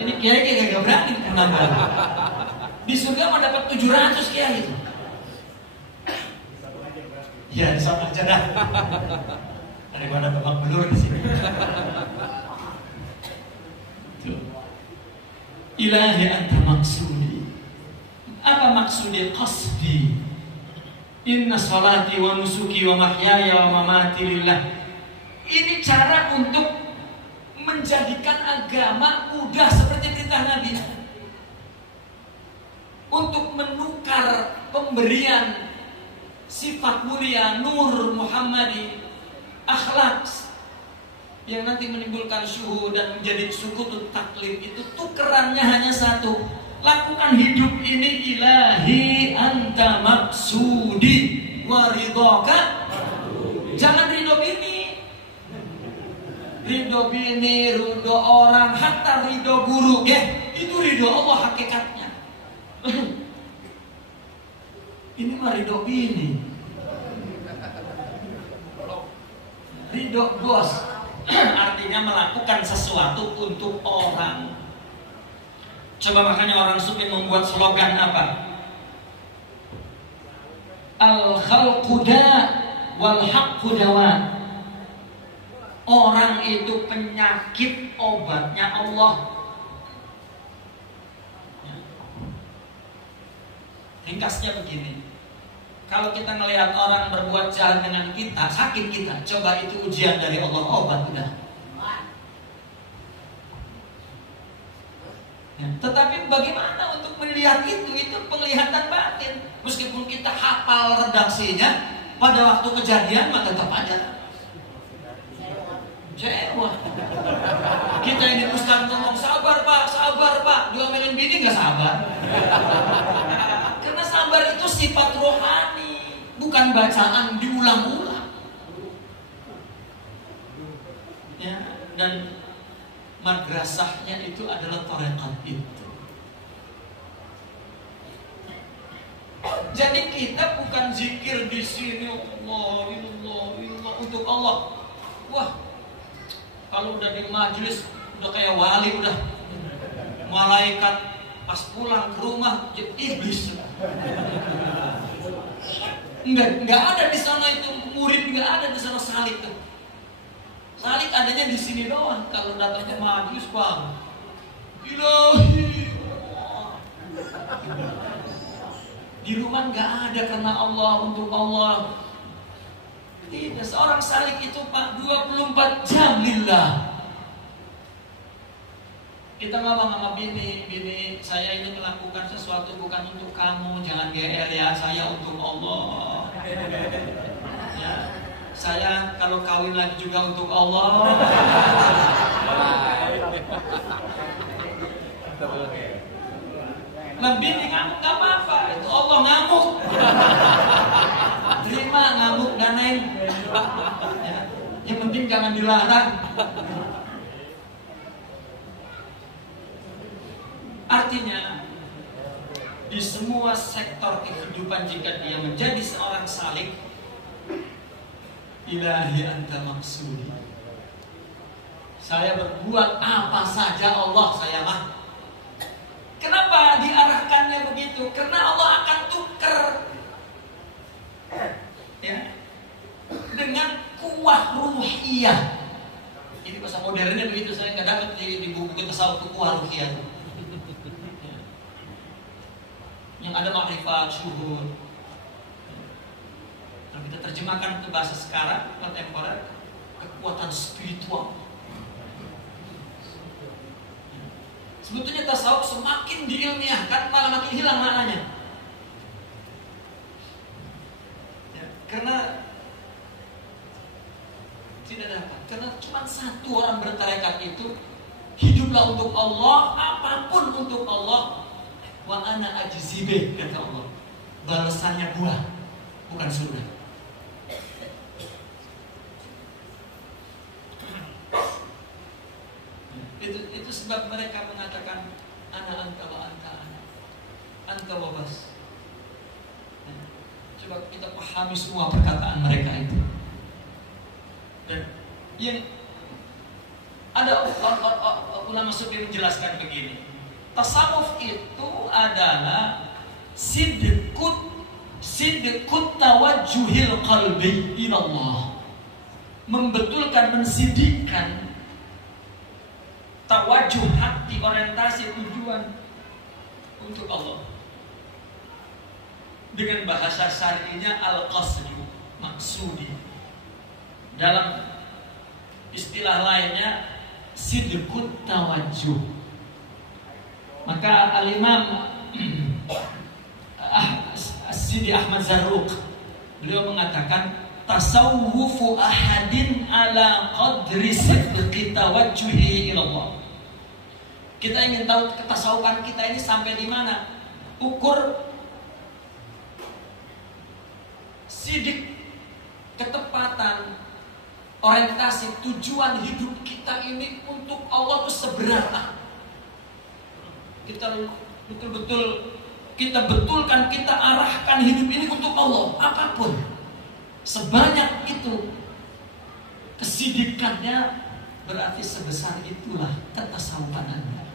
Ini kiai nggak berani menambah. Di surga mau dapat 700 kiai itu. Ya, sama aja dah. Daripada babak belur di sini. Ilahi anta maksudi. Apa maksudnya qasdi? Inna salati wa nusuki wa mahyaya wa mamati lillah. Ini cara untuk menjadikan agama mudah seperti perintah Nabi. Untuk menukar pemberian sifat mulia nur Muhammadi, akhlak yang nanti menimbulkan syuhud dan menjadi sukutut taklif, itu tukerannya hanya satu. Lakukan hidup ini ilahi anta maksudi wa ridhoka. Jangan ridho bini, ridho orang, hatta ridho guru, itu ridho Allah hakikatnya. Ini mah ridho bini, ridho bos, artinya melakukan sesuatu untuk orang. Coba makanya orang sufi membuat slogan apa? Al-khalqu da' wal haqqu dawa. Orang itu penyakit, obatnya Allah. Ringkasnya begini. Kalau kita melihat orang berbuat jahat dengan kita, sakit kita, coba itu ujian dari Allah, obat udah. Ya. Tetapi bagaimana untuk melihat itu penglihatan batin. Meskipun kita hafal redaksinya, pada waktu kejadian mah tetap aja kecewa. Kita ini ustaz ngomong sabar pak, diomelin bini nggak sabar. Karena sabar itu sifat rohani, bukan bacaan diulang-ulang. Ya, dan madrasahnya itu adalah tarekat itu. Jadi kita bukan zikir di sini Allah, ilallah untuk Allah. Wah, kalau udah di majelis udah kayak wali, udah malaikat, pas pulang ke rumah jadi iblis. Enggak ada di sana itu murid, enggak ada di sana salik tuh. Salik adanya di sini doang. Kalau datangnya majelis, Bang, ilahi. Di rumah nggak ada karena Allah, untuk Allah. Tidak, seorang salik itu Pak 24 jam lillah. Kita ngomong sama bini saya ini melakukan sesuatu bukan untuk kamu, jangan GR ya, saya untuk Allah. Ya, saya kalau kawin lagi juga untuk Allah. Lebih ngamuk gak apa-apa, itu Allah ngamuk. Terima ngamuk danain. Ya, yang penting jangan dilarang. Artinya di semua sektor kehidupan jika dia menjadi seorang salik, ilahi anta maksudi. Saya berbuat apa saja Allah saya mah. Kenapa diarahkannya begitu? Karena Allah akan tuker ya, dengan kuah ruhiyah. Ini bahasa modernnya begitu, saya nggak dapat di buku tasawuf kuah ruhiyah. Yang ada makrifat, syuhud. Kalau kita terjemahkan ke bahasa sekarang, kontemporer, kekuatan spiritual. Sebetulnya tasawuf semakin diilmiahkan malah makin hilang maknanya. Ya, karena tidak dapat. Karena cuma satu orang bertarekat itu, hiduplah untuk Allah, apapun untuk Allah. Wa ana ajzibeh, kata Allah. Balasannya buah, bukan surga. Itu sebab mereka mengatakan ana anta wa anta wa bas. Coba kita pahami semua perkataan mereka itu. Dan yang ada ulama sufi menjelaskan begini. Tasawuf itu adalah sidqut tawajjuhil qalbi ilallah. Membetulkan, mensidikkan tawajuh hati, orientasi, tujuan untuk Allah. Dengan bahasa syar'inya al-qasdu, maksudi. Dalam istilah lainnya sidqut tawajjuh. Maka al-Imam Sidi Ahmad Zarruq, beliau mengatakan tasawwufu ahadin ala qadri sidqi tawajjuhi ila Allah. Kita ingin tahu ketasawufan kita ini sampai di mana? Ukur sidik, ketepatan, orientasi, tujuan hidup kita ini untuk Allah itu seberapa? Kita betul-betul kita betulkan, kita arahkan hidup ini untuk Allah, apapun. Sebanyak itu kesidikannya, berarti sebesar itulah ketasawufan Anda.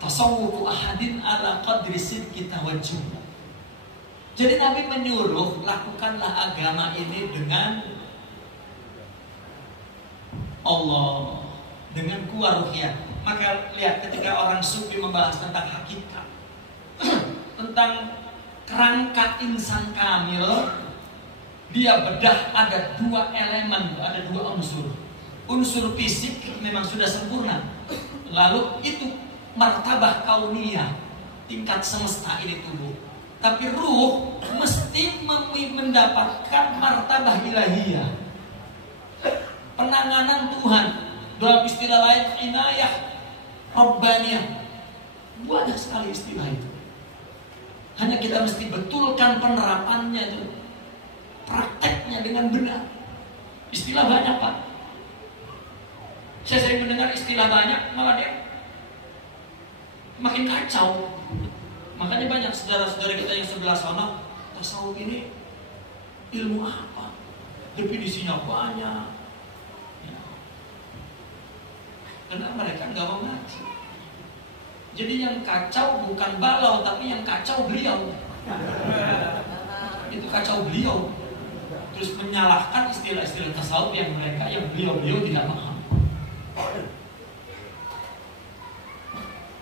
Tasawwufu ahadin ala qadri sidqi tawajjuh. Jadi Nabi menyuruh, lakukanlah agama ini dengan Allah, dengan kuah ruhiyah. Maka lihat ketika orang sufi membahas tentang hakikat, tentang kerangka insan kamil, dia bedah ada dua elemen, ada dua unsur. Unsur fisik memang sudah sempurna. Lalu itu martabah kauniyah, tingkat semesta ini tubuh. Tapi ruh mesti mendapatkan martabah ilahiyah, penanganan Tuhan. Dalam istilah lain inayah Rabbaniyah. Banyak sekali istilah itu. Hanya kita mesti betulkan penerapannya itu, prakteknya dengan benar. Istilah banyak, Pak. Saya sering mendengar istilah banyak, malah dia makin kacau. Makanya banyak saudara-saudara kita yang sebelah sana, tasawuf ini ilmu apa? Definisinya banyak. Ya. Karena mereka nggak mau ngaji. Jadi yang kacau bukan balau, tapi yang kacau beliau. Itu kacau beliau. Terus menyalahkan istilah-istilah tasawuf yang beliau tidak paham.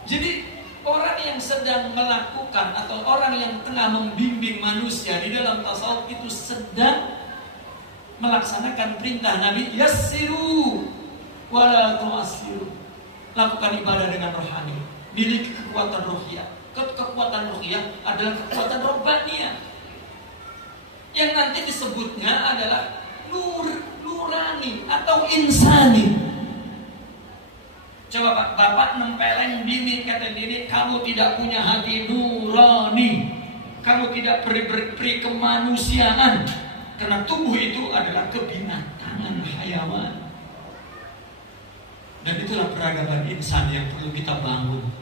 Jadi orang yang sedang melakukan atau orang yang tengah membimbing manusia di dalam tasawuf itu sedang melaksanakan perintah Nabi, yassiru wala tu'assiru. Lakukan ibadah dengan rohani, miliki kekuatan ruhiyah. Kekuatan ruhiyah adalah kekuatan robbaniyah, yang nanti disebutnya adalah nurani atau insani. Coba Pak, bapak nempeleng bini, kata bini, kamu tidak punya hati nurani, kamu tidak beri kemanusiaan, karena tubuh itu adalah kebinatangan, hayawan. Dan itulah peradaban insan yang perlu kita bangun.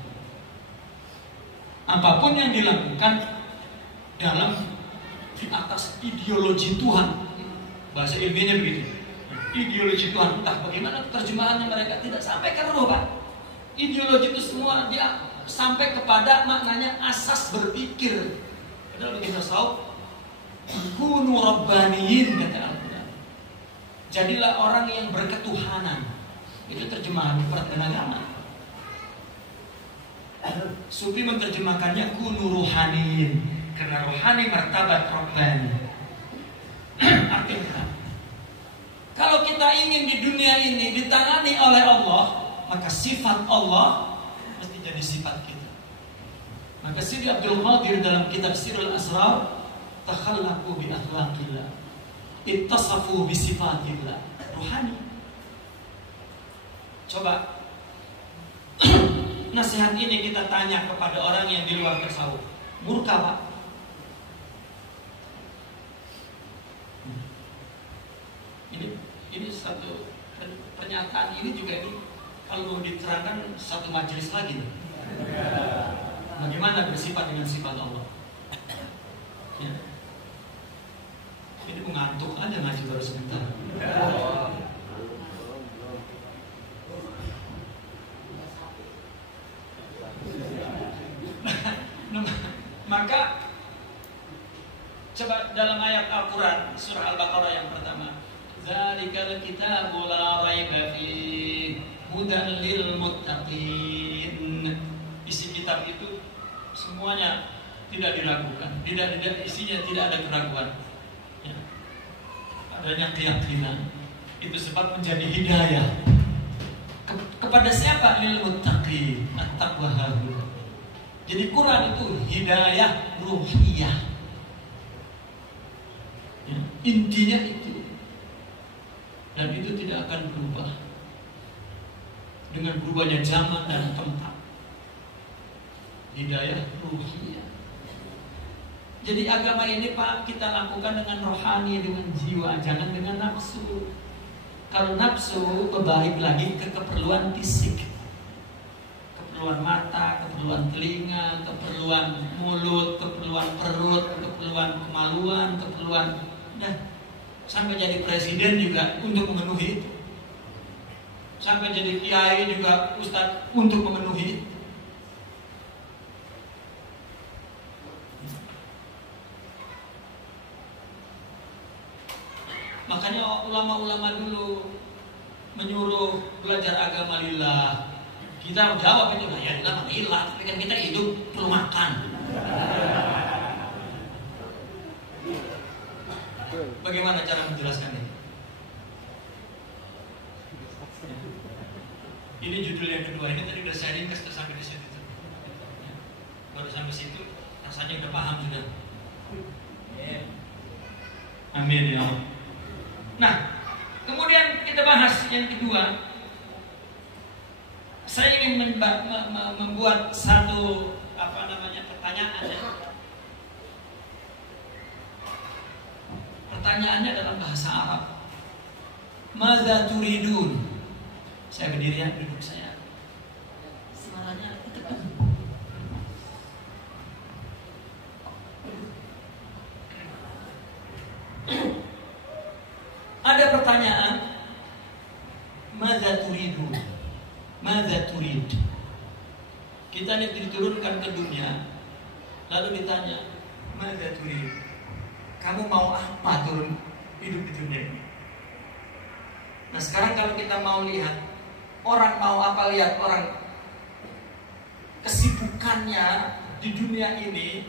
Apapun yang dilakukan dalam di atas ideologi Tuhan, bahasa ilmiahnya begitu, ideologi Tuhan, entah bagaimana terjemahannya mereka tidak sampai ke roh, Pak. Ideologi itu semua dia sampai kepada maknanya asas berpikir. Padahal bagi tasawuf, kunu rabbaniyin kata Al-Quran. Jadilah orang yang berketuhanan. Itu terjemahan pertengahan. Sufi menerjemahkannya kunu ruhaniyin, karena rohani martabat rabbani. Artinya, kalau kita ingin di dunia ini ditangani oleh Allah, maka sifat Allah mesti jadi sifat kita. Maka Sidi Abdul Qadir dalam kitab Sirul Asrar, takhallaqu bi akhlaqillah, ittasafu bi sifatillah, rohani. Coba nasihat ini kita tanya kepada orang yang di luar tasawuf, murka Pak? Ini satu pernyataan ini juga ini kalau mau diterangkan satu majelis lagi. Bagaimana bersifat dengan sifat Allah? Ya. Ini mengantuk aja ngaji baru sebentar. Maka coba dalam ayat Al-Quran surah Al-Baqarah yang pertama, Zalikal kitabu la raiba fihi hudan lil muttaqin. Isi kitab itu semuanya tidak diragukan, isinya tidak ada keraguan. Ya. Adanya keyakinan. Itu sebab menjadi hidayah. Kepada siapa? Lil muttaqin, at-taqwa hahuna. Jadi Quran itu hidayah ruhiyah. Ya, intinya itu. Dan itu tidak akan berubah dengan berubahnya zaman dan tempat. Hidayah ruhiyah. Jadi agama ini Pak kita lakukan dengan rohani, dengan jiwa, jangan dengan nafsu. Kalau nafsu berbalik lagi ke keperluan fisik, keperluan mata, keperluan telinga, keperluan mulut, keperluan perut, keperluan kemaluan, keperluan sampai jadi presiden juga untuk memenuhi itu. Sampai jadi kiai juga ustadz untuk memenuhi itu. Makanya ulama-ulama dulu menyuruh belajar agama lillah. Kita jawab itu, ya lillah, tapi kan kita hidup perlu makan. Bagaimana cara menjelaskan ini? Ini judul yang kedua, ini tadi udah saya ringkas sampai di situ. Baru sampai situ, rasanya udah paham sudah. Amin ya Allah. Nah, kemudian kita bahas yang kedua. Saya ingin membuat satu pertanyaan. Pertanyaannya dalam bahasa Arab. Madza turidun? Saya berdiri, duduk saya. Suaranya ada pertanyaan, madza turidun? Madza turid? Kita ini diturunkan ke dunia, lalu ditanya, madza turid? Kamu mau apa turun hidup di dunia ini? Nah sekarang kalau kita mau lihat orang mau apa, lihat orang kesibukannya di dunia ini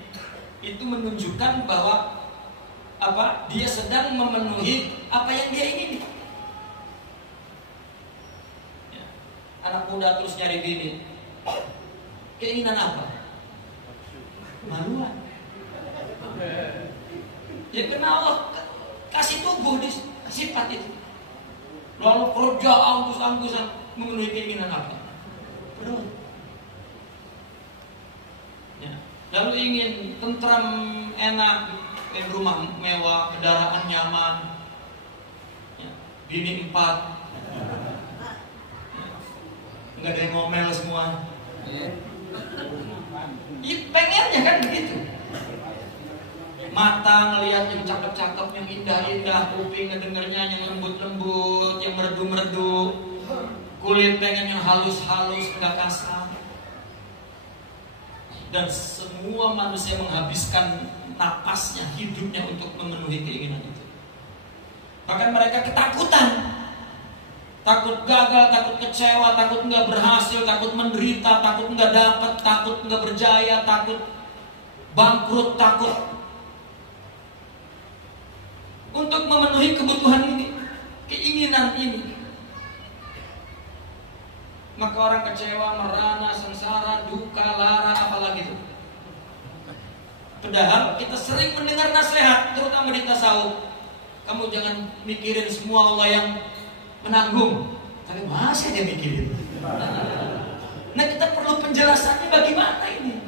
itu menunjukkan bahwa dia sedang memenuhi apa yang dia ingini. Ya. Anak muda terus nyari bini, keinginan apa? Maluan. Ya karena Allah kasih tubuh di sifat itu. Lalu kerja anggus-anggusan memenuhi keinginan apa? Perut. Ya. Lalu ingin tentram, enak, rumah mewah, kendaraan nyaman, ya. Bini 4, ya. Nggak ada yang ngomel semua. Ya, pengennya kan begitu. Mata ngelihat yang cakep-cakep, yang indah-indah, kuping ngedengernya yang lembut-lembut, merdu-merdu, kulit pengen yang halus-halus, nggak kasar. Dan semua manusia menghabiskan napasnya, hidupnya untuk memenuhi keinginan itu. Bahkan mereka ketakutan, takut gagal, takut kecewa, takut nggak berhasil, takut menderita, takut nggak dapat, takut nggak berjaya, takut bangkrut, takut untuk memenuhi kebutuhan ini, keinginan ini. Maka orang kecewa, merana, sengsara, duka, lara, apalagi itu. Padahal kita sering mendengar nasihat, terutama di tasawuf. Kamu jangan mikirin semua Allah yang menanggung. Tapi masih dia mikirin. Nah, kita perlu penjelasannya bagaimana ini.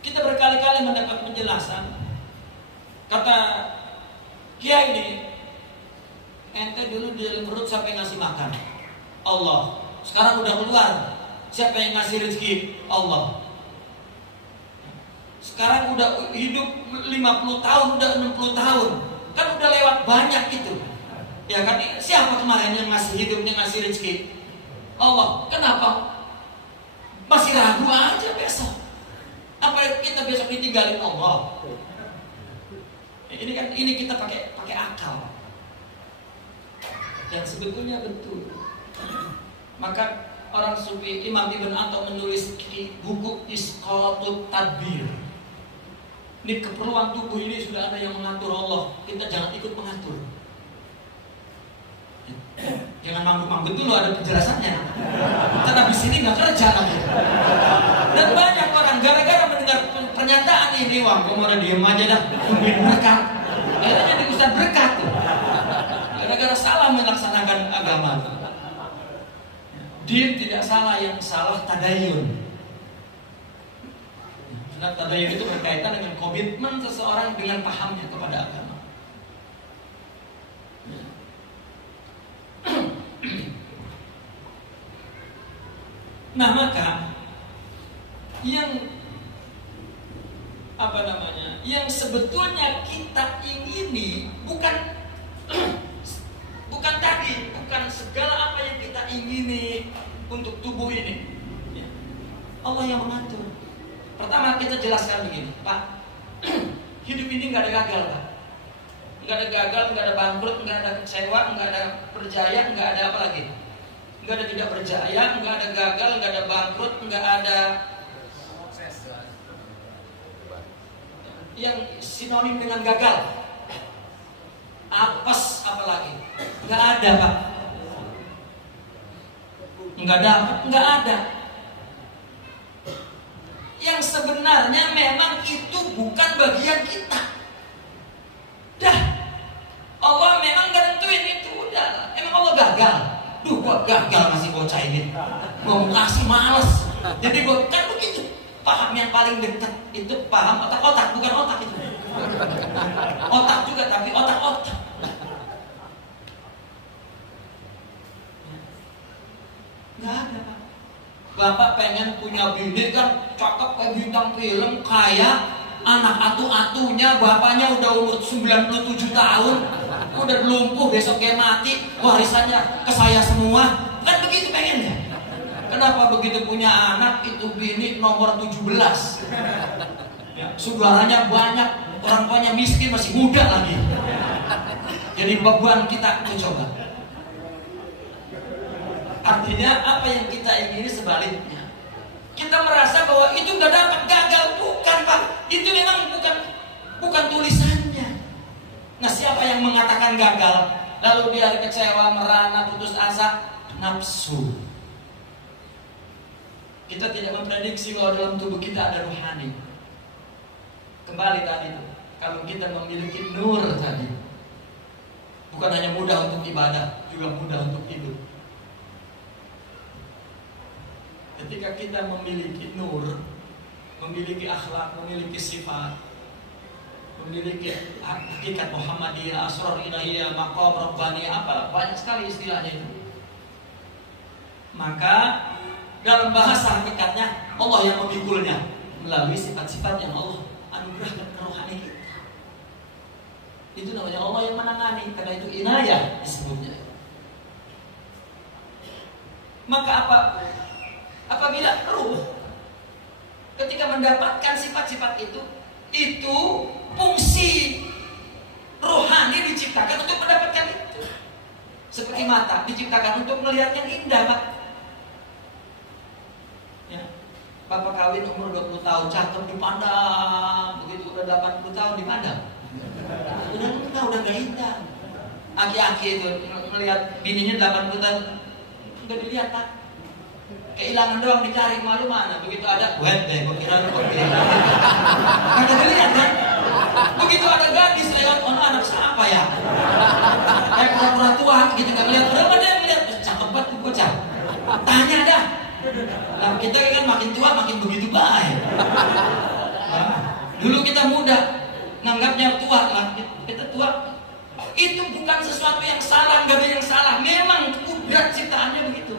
Kita berkali-kali mendapat penjelasan. Kata kiai ini, ente dulu di dalam perut siapa yang ngasih makan? Allah. Sekarang udah keluar, siapa yang ngasih rezeki? Allah. Sekarang udah hidup 50 tahun, udah 60 tahun. Kan udah lewat banyak itu. Ya kan, siapa kemarin yang ngasih hidup, yang ngasih rezeki? Allah. Kenapa? Masih ragu aja besok. Apa kita besok ditinggalin Allah? Ini kita pakai akal. Dan sebetulnya betul. Maka orang sufi Imam Ibn Atta menulis buku Isqatut Tadbir. Ini keperluan tubuh ini sudah ada yang mengatur Allah. Kita jangan ikut mengatur. Jangan manggung-manggung dulu, ada penjelasannya. Kita habis ini nggak kerja lagi. Dan banyak orang gara-gara mendengar pernyataan ini, wah, kamu udah diem aja dah, tungguin berkat. Akhirnya jadi ustaz berkat tuh. Gara-gara salah melaksanakan agama. Din tidak salah, yang salah tadayun. Karena tadayun itu berkaitan dengan komitmen seseorang dengan pahamnya kepada agama. Nah, maka yang sebetulnya kita ingini bukan segala apa yang kita ingini untuk tubuh ini. Allah yang mengatur. Pertama kita jelaskan begini, Pak. Hidup ini nggak ada gagal, Pak. Nggak ada gagal, nggak ada bangkrut, nggak ada kecewa, nggak ada berjaya, nggak ada apa lagi. Nggak ada tidak berjaya, nggak ada gagal, nggak ada bangkrut, nggak ada yang sinonim dengan gagal. Apes apalagi? Nggak ada, Pak. Nggak dapat, nggak ada. Yang sebenarnya memang itu bukan bagian kita. Dah, Allah memang nggak tentuin itu, udah. Emang Allah gagal. Duh, gua gagal ngasih bocah ini. Gua mau kasih males. Jadi gua kan begitu. Paham yang paling dekat itu paham otak-otak, bukan otak itu. Otak juga tapi otak-otak. Nggak ada, Pak. Bapak pengen punya bini kan cakep kayak bintang film, kaya, anak atu-atunya, bapaknya udah umur 97 tahun, udah lumpuh, besok dia mati, warisannya ke saya semua. Kan begitu pengennya. Kenapa begitu punya anak itu bini nomor 17? Ya, saudaranya banyak, orang tuanya miskin, masih muda lagi. Jadi beban kita coba. Artinya apa yang kita ingini sebaliknya. Kita merasa bahwa itu nggak dapat, gagal. Bukan, Pak. Itu memang bukan tulisannya. Nah, siapa yang mengatakan gagal lalu dia kecewa, merana, putus asa? Nafsu. Kita tidak memprediksi bahwa dalam tubuh kita ada ruhani. Kembali tadi itu, kalau kita memiliki nur tadi, bukan hanya mudah untuk ibadah, juga mudah untuk hidup. Ketika kita memiliki nur, memiliki akhlak, memiliki sifat, memiliki hakikat Muhammadiyah, asrar ilahiyah, maqam rabbaniyah, apa banyak sekali istilahnya itu. Maka dalam bahasa hakikatnya Allah yang memikulnya melalui sifat-sifat yang Allah anugerahkan ke rohani kita. Itu namanya Allah yang menangani, karena itu inayah disebutnya. Maka apabila ruh ketika mendapatkan sifat-sifat itu fungsi rohani diciptakan untuk mendapatkan itu. Seperti mata diciptakan untuk melihat yang indah, Pak. Ya. Bapak kawin umur 20 tahun, cakep dipandang, begitu udah 80 tahun dipandang. Udah gak indah. Aki-aki itu melihat bininya 80 tahun udah dilihat, Pak. Kehilangan doang dicari, malu mana. Begitu ada web deh, kira kagak dilihat kan? Begitu ada gadis lewat, oh anak siapa ya? Kayak pura-pura tua gitu, gak ngeliat. Udah ada yang ngeliat, cakep banget tuh bocah. Tanya dah. Nah, kita kan makin tua makin begitu baik. Nah, dulu kita muda, nganggapnya tua lah. Kita tua. Itu bukan sesuatu yang salah, gak ada yang salah. Memang kudrat ciptaannya begitu.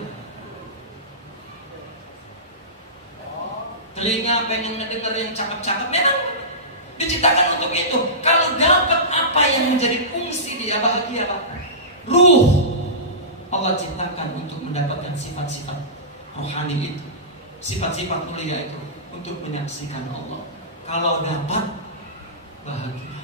Telinga pengen ngedengar yang cakep-cakep, memang diciptakan untuk itu. Kalau dapat apa yang menjadi fungsi dia bahagia, Pak. Ruh Allah ciptakan untuk mendapatkan sifat-sifat rohani itu, sifat-sifat mulia itu, untuk menyaksikan Allah. Kalau dapat, bahagia.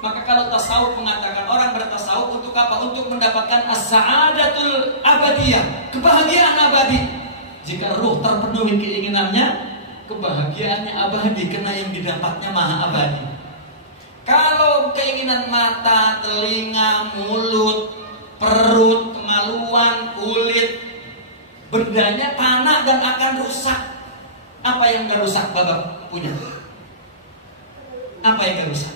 Maka kalau tasawuf mengatakan orang bertasawuf untuk apa? Untuk mendapatkan as-sa'adatul abadiyah, kebahagiaan abadi. Jika ruh terpenuhi keinginannya, kebahagiaannya abadi, karena yang didapatnya maha abadi. Kalau keinginan mata, telinga, mulut, perut, kemaluan, kulit, berdanya tanah dan akan rusak. Apa yang gak rusak Bapak punya? Apa yang gak rusak?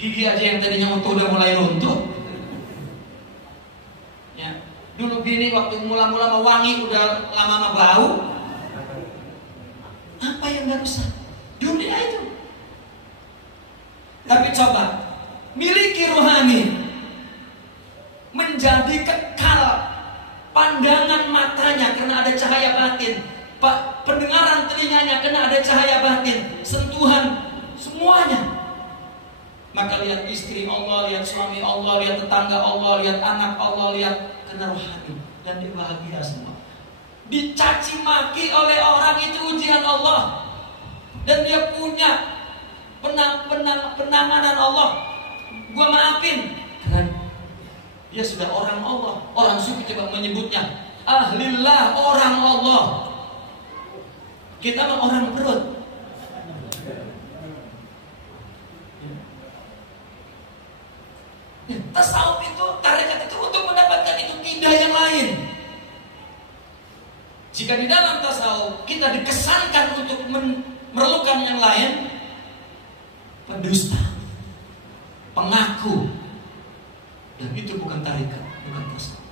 Gigi aja yang tadinya udah mulai runtuh. Ya. Dulu gini waktu mula-mula mau wangi udah lama-lama bau. Apa yang gak rusak? Dunia itu. Tapi coba miliki rohani, menjadi kekal pandangan matanya karena ada cahaya batin, pendengaran telinganya karena ada cahaya batin, sentuhan semuanya. Maka lihat istri Allah, lihat suami Allah, lihat tetangga Allah, lihat anak Allah, lihat karena rohani, dan dia bahagia semua. Dicaci maki oleh orang itu ujian Allah, dan dia punya penanganan Allah. Gua maafin, karena dia sudah orang Allah. Orang sufi coba menyebutnya ahlillah, orang Allah. Kita mah orang perut. Tasawuf itu, tarekat itu untuk mendapatkan itu, tidak yang lain. Jika di dalam tasawuf kita dikesankan untuk memerlukan yang lain, pendusta, pengaku, dan itu bukan tarekat, bukan tasawuf.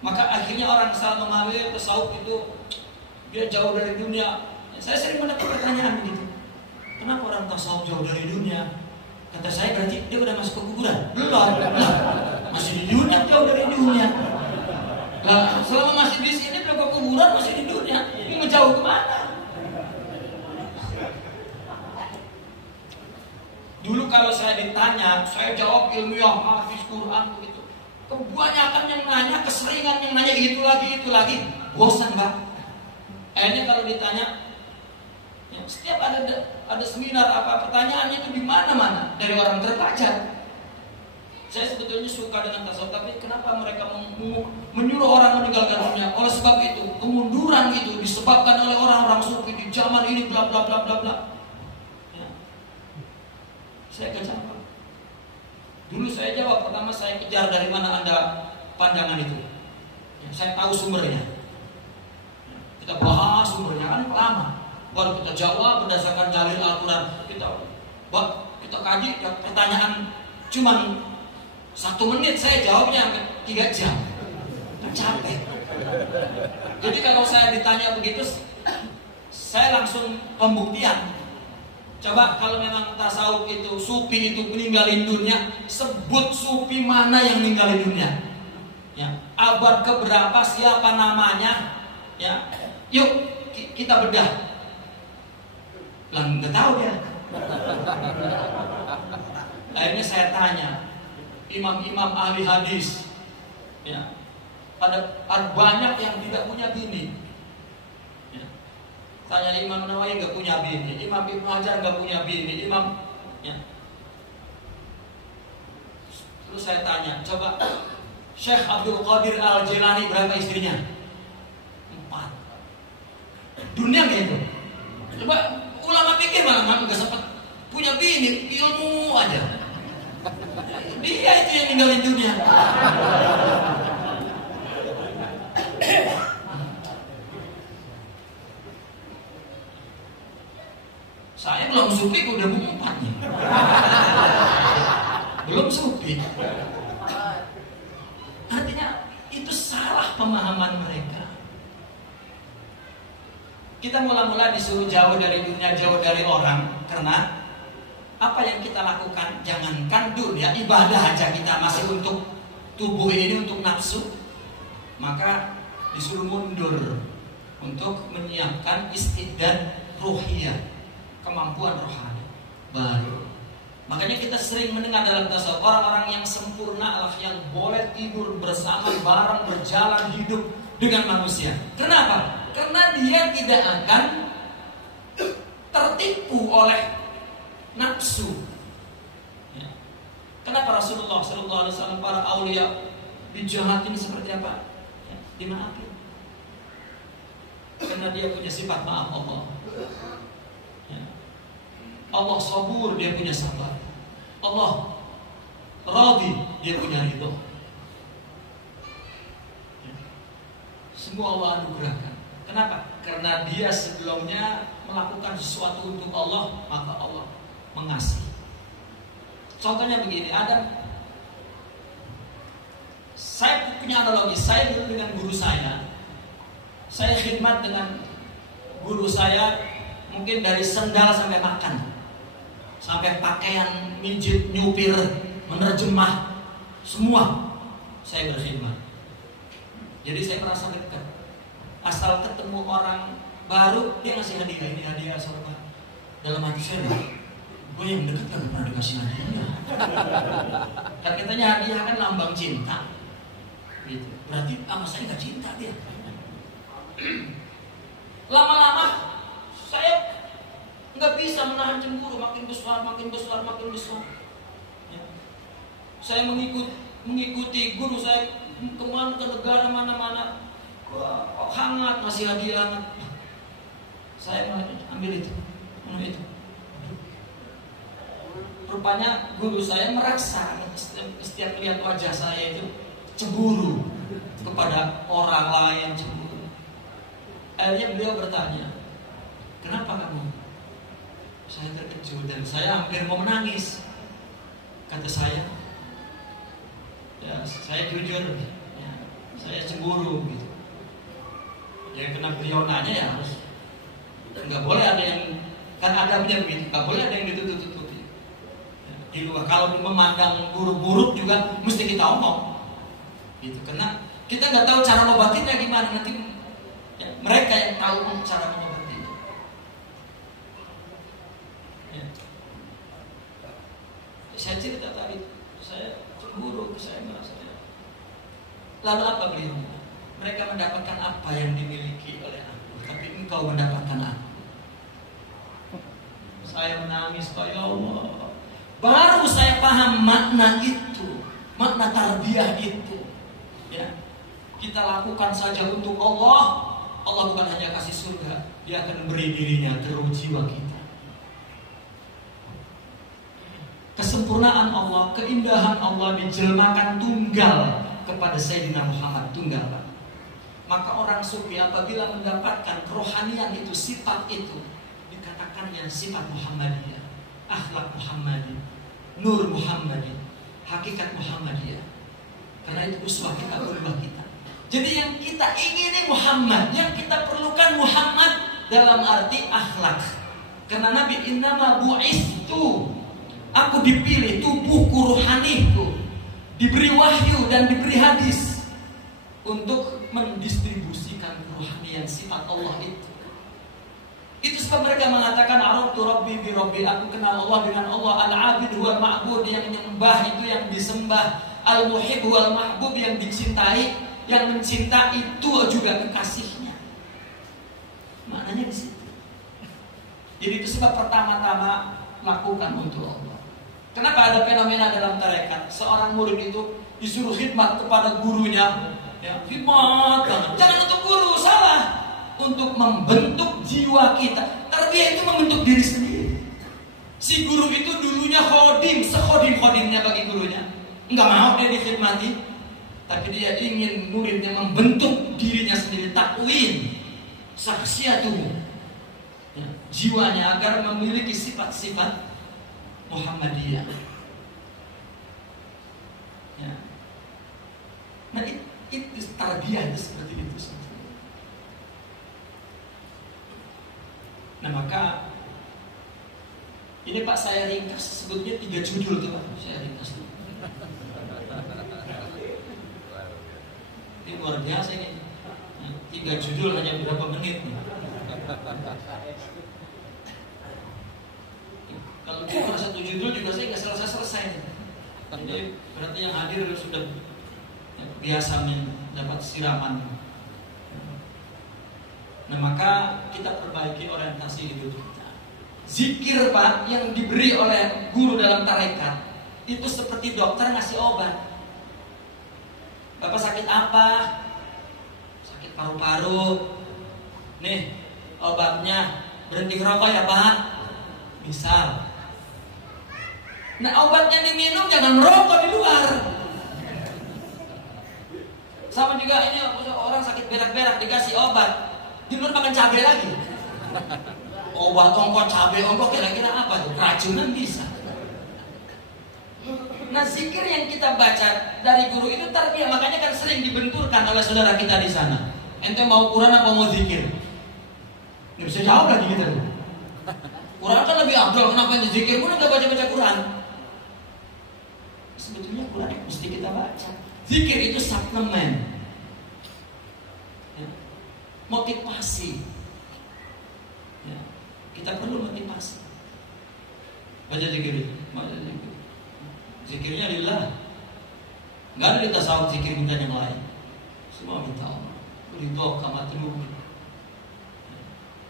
Maka akhirnya orang salah memahami tasawuf itu dia jauh dari dunia. Saya sering mendapat pertanyaan begitu. Kenapa orang tasawuf jauh dari dunia? Kata saya, berarti dia udah masuk ke kuburan? Belum. Masih di dunia, jauh dari dunia. Lah, selama masih di sini belum ke kuburan, masih di dunia. Ini menjauh kemana? Dulu kalau saya ditanya, saya jawab ilmiah, hafiz Quran begitu. Kebanyakan yang nanya, keseringan yang nanya itu lagi, bosan, Pak. Akhirnya kalau ditanya, ya, setiap ada seminar apa pertanyaannya itu di mana-mana dari orang terpelajar. Saya sebetulnya suka dengan tasawuf, tapi kenapa mereka menyuruh orang meninggalkan dunia? Oleh sebab itu, kemunduran itu disebabkan oleh orang-orang sufi di zaman ini, bla bla bla bla bla. Ya. Saya kejawab. Dulu saya jawab, pertama saya kejar dari mana Anda pandangan itu. Ya, saya tahu sumbernya. Kita bahas sumbernya kan lama. Baru kita jawab berdasarkan dalil Al-Quran. Kita kaji ya, pertanyaan cuman 1 menit, saya jawabnya 3 jam. Capek. Jadi kalau saya ditanya begitu, saya langsung pembuktian. Coba kalau memang tasawuf itu, sufi itu meninggalin dunia, sebut sufi mana yang meninggalin dunia? Ya. abad keberapa, siapa namanya, ya, yuk kita bedah. Lah nggak tahu dia. Akhirnya saya tanya imam-imam ahli hadis, ya, ada banyak yang tidak punya bini. Ya. Tanya Imam Nawawi nggak punya bini, Imam Ibnu Hajar nggak punya bini, Imam, ya. Terus saya tanya, coba Syekh Abdul Qadir Al-Jilani berapa istrinya? 4. Dunia gitu. Coba ulama pikir malah nggak sempat punya bini, ilmu aja. Dia itu yang ninggalin dunia. Saya belum supik udah buku 4 nih. Belum supik. Artinya itu salah pemahaman mereka. Kita mula-mula disuruh jauh dari dunia, jauh dari orang. Karena apa yang kita lakukan, jangankan dunia, ibadah aja kita masih untuk tubuh ini, untuk nafsu, maka disuruh mundur untuk menyiapkan istidad ruhiyah, kemampuan rohani baru. Makanya kita sering mendengar dalam tasawuf orang-orang yang sempurna lah, yang boleh tidur bersama, bareng, berjalan, hidup dengan manusia. Kenapa? Karena dia tidak akan tertipu oleh nafsu. Ya. Kenapa Rasulullah SAW para aulia dijahatin seperti apa? Ya, dimaafin. Karena dia punya sifat maaf Allah. Ya. Allah sabur, dia punya sabar. Allah radhi, dia punya ridho. Ya. Semua Allah anugerahkan. Kenapa? Karena dia sebelumnya melakukan sesuatu untuk Allah, maka Allah mengasihi. Contohnya begini, saya punya analogi. Saya dulu dengan guru saya khidmat dengan guru saya mungkin dari sendal sampai makan, sampai pakaian, mijit, nyupir, menerjemah, semua saya berkhidmat. Jadi saya merasa dekat. Asal ketemu orang baru, dia ngasih hadiah, ini hadiah asal Pak. Dalam hati saya, gue yang dekat kan pernah dikasih hadiah. Kan katanya hadiah kan lambang cinta. Gitu. Berarti sama saya nggak cinta dia. Lama-lama saya nggak bisa menahan cemburu, makin besar. Ya. Saya mengikuti guru saya kemana, ke negara mana-mana. Wah, hangat, masih hadiah hangat. Saya ambil itu. Rupanya guru saya merasa setiap lihat wajah saya itu cemburu kepada orang lain, cemburu. Akhirnya beliau bertanya, kenapa kamu? Saya terkejut dan saya hampir mau menangis. Kata saya, ya saya jujur, ya, saya cemburu gitu. Ya kena beliau nanya ya harus, nggak boleh ada yang, kan adabnya begitu, nggak boleh ada yang ditutup-tutupi. Di luar, kalau memandang buruk-buruk juga mesti kita omong, gitu. Karena kita nggak tahu cara ngobatinnya gimana, nanti ya, mereka yang tahu cara mengobatinya. Ya. Saya cerita tadi, saya cemburu, saya merasa. Lalu apa beliau? Mereka mendapatkan apa yang dimiliki oleh aku, tapi engkau mendapatkan aku. Saya menangis, ya Allah. Baru saya paham makna itu, makna tarbiyah itu. Ya, kita lakukan saja untuk Allah. Allah bukan hanya kasih surga, Dia akan beri dirinya ke ruh jiwa kita. Kesempurnaan Allah, keindahan Allah dijelmakan tunggal kepada Sayyidina Muhammad, tunggal. Maka orang sufi apabila mendapatkan kerohanian itu, sifat itu, dikatakannya sifat Muhammadiyah, akhlak Muhammadiyah, nur Muhammadiyah, hakikat Muhammadiyah. Karena itu uswah kita, qudwah kita. Jadi yang kita ingini Muhammad, yang kita perlukan Muhammad dalam arti akhlak. Karena Nabi innama bu'istu, aku dipilih, tubuhku, rohaniku, diberi wahyu dan diberi hadis. untuk mendistribusikan kerohanian sifat Allah itu. Itu sebab mereka mengatakan araftu rabbi bi rabbi, aku kenal Allah dengan Allah. Al-abid huwal ma'bud, yang menyembah itu yang disembah. Al-muhib huwal mahbub, yang dicintai, yang mencinta itu juga kekasihnya. Maknanya di situ. Jadi itu sebab pertama-tama lakukan untuk Allah. Kenapa ada fenomena dalam tarekat? Seorang murid itu disuruh khidmat kepada gurunya, ya, khidmat, jangan untuk guru, salah. Untuk membentuk jiwa kita. Tarbiyah itu membentuk diri sendiri. Si guru itu dulunya khodim, sekhodim-khodimnya bagi gurunya. Enggak mau dia dikhidmati, tapi dia ingin muridnya membentuk dirinya sendiri, takwin syakhsiyatuhu, ya, jiwanya agar memiliki sifat-sifat Muhammadiyah. Ya. Nah itu tarbiyah itu seperti itu. Nah maka ini Pak saya ringkas, sebetulnya 3 judul tuh Pak, saya ringkas dulu. Ini luar biasa ini. 3 judul hanya berapa menit nih. Kalau cuma 1 judul juga saya nggak selesai. Jadi berarti yang hadir sudah biasa mendapat siraman. Nah maka kita perbaiki orientasi hidup kita. Zikir Pak yang diberi oleh guru dalam tarekat itu seperti dokter ngasih obat. Bapak sakit apa? Sakit paru-paru. Nih obatnya, berhenti ngerokok ya Pak. Misal. Nah obatnya diminum, jangan merokok di luar. Sama juga ini orang sakit berak-berak dikasih obat, di luar makan cabai lagi. Obat ongkok, cabai ongkok, kira-kira apa tuh? Keracunan bisa. Nah zikir yang kita baca dari guru itu tarbiyah, makanya kan sering dibenturkan oleh saudara kita di sana. Ente mau Quran apa mau zikir? Nggak bisa jawab lagi kita. Quran kan lebih afdal, kenapa ini zikir? Udah nggak baca-baca Quran. Sebetulnya Quran mesti kita baca. Zikir itu suplemen, ya, motivasi. Ya, kita perlu motivasi. Baca zikir, baca zikir. Zikirnya lillah. Nggak ada di tasawuf zikir minta yang lain. Semua minta Allah. Ridho kama tulubi.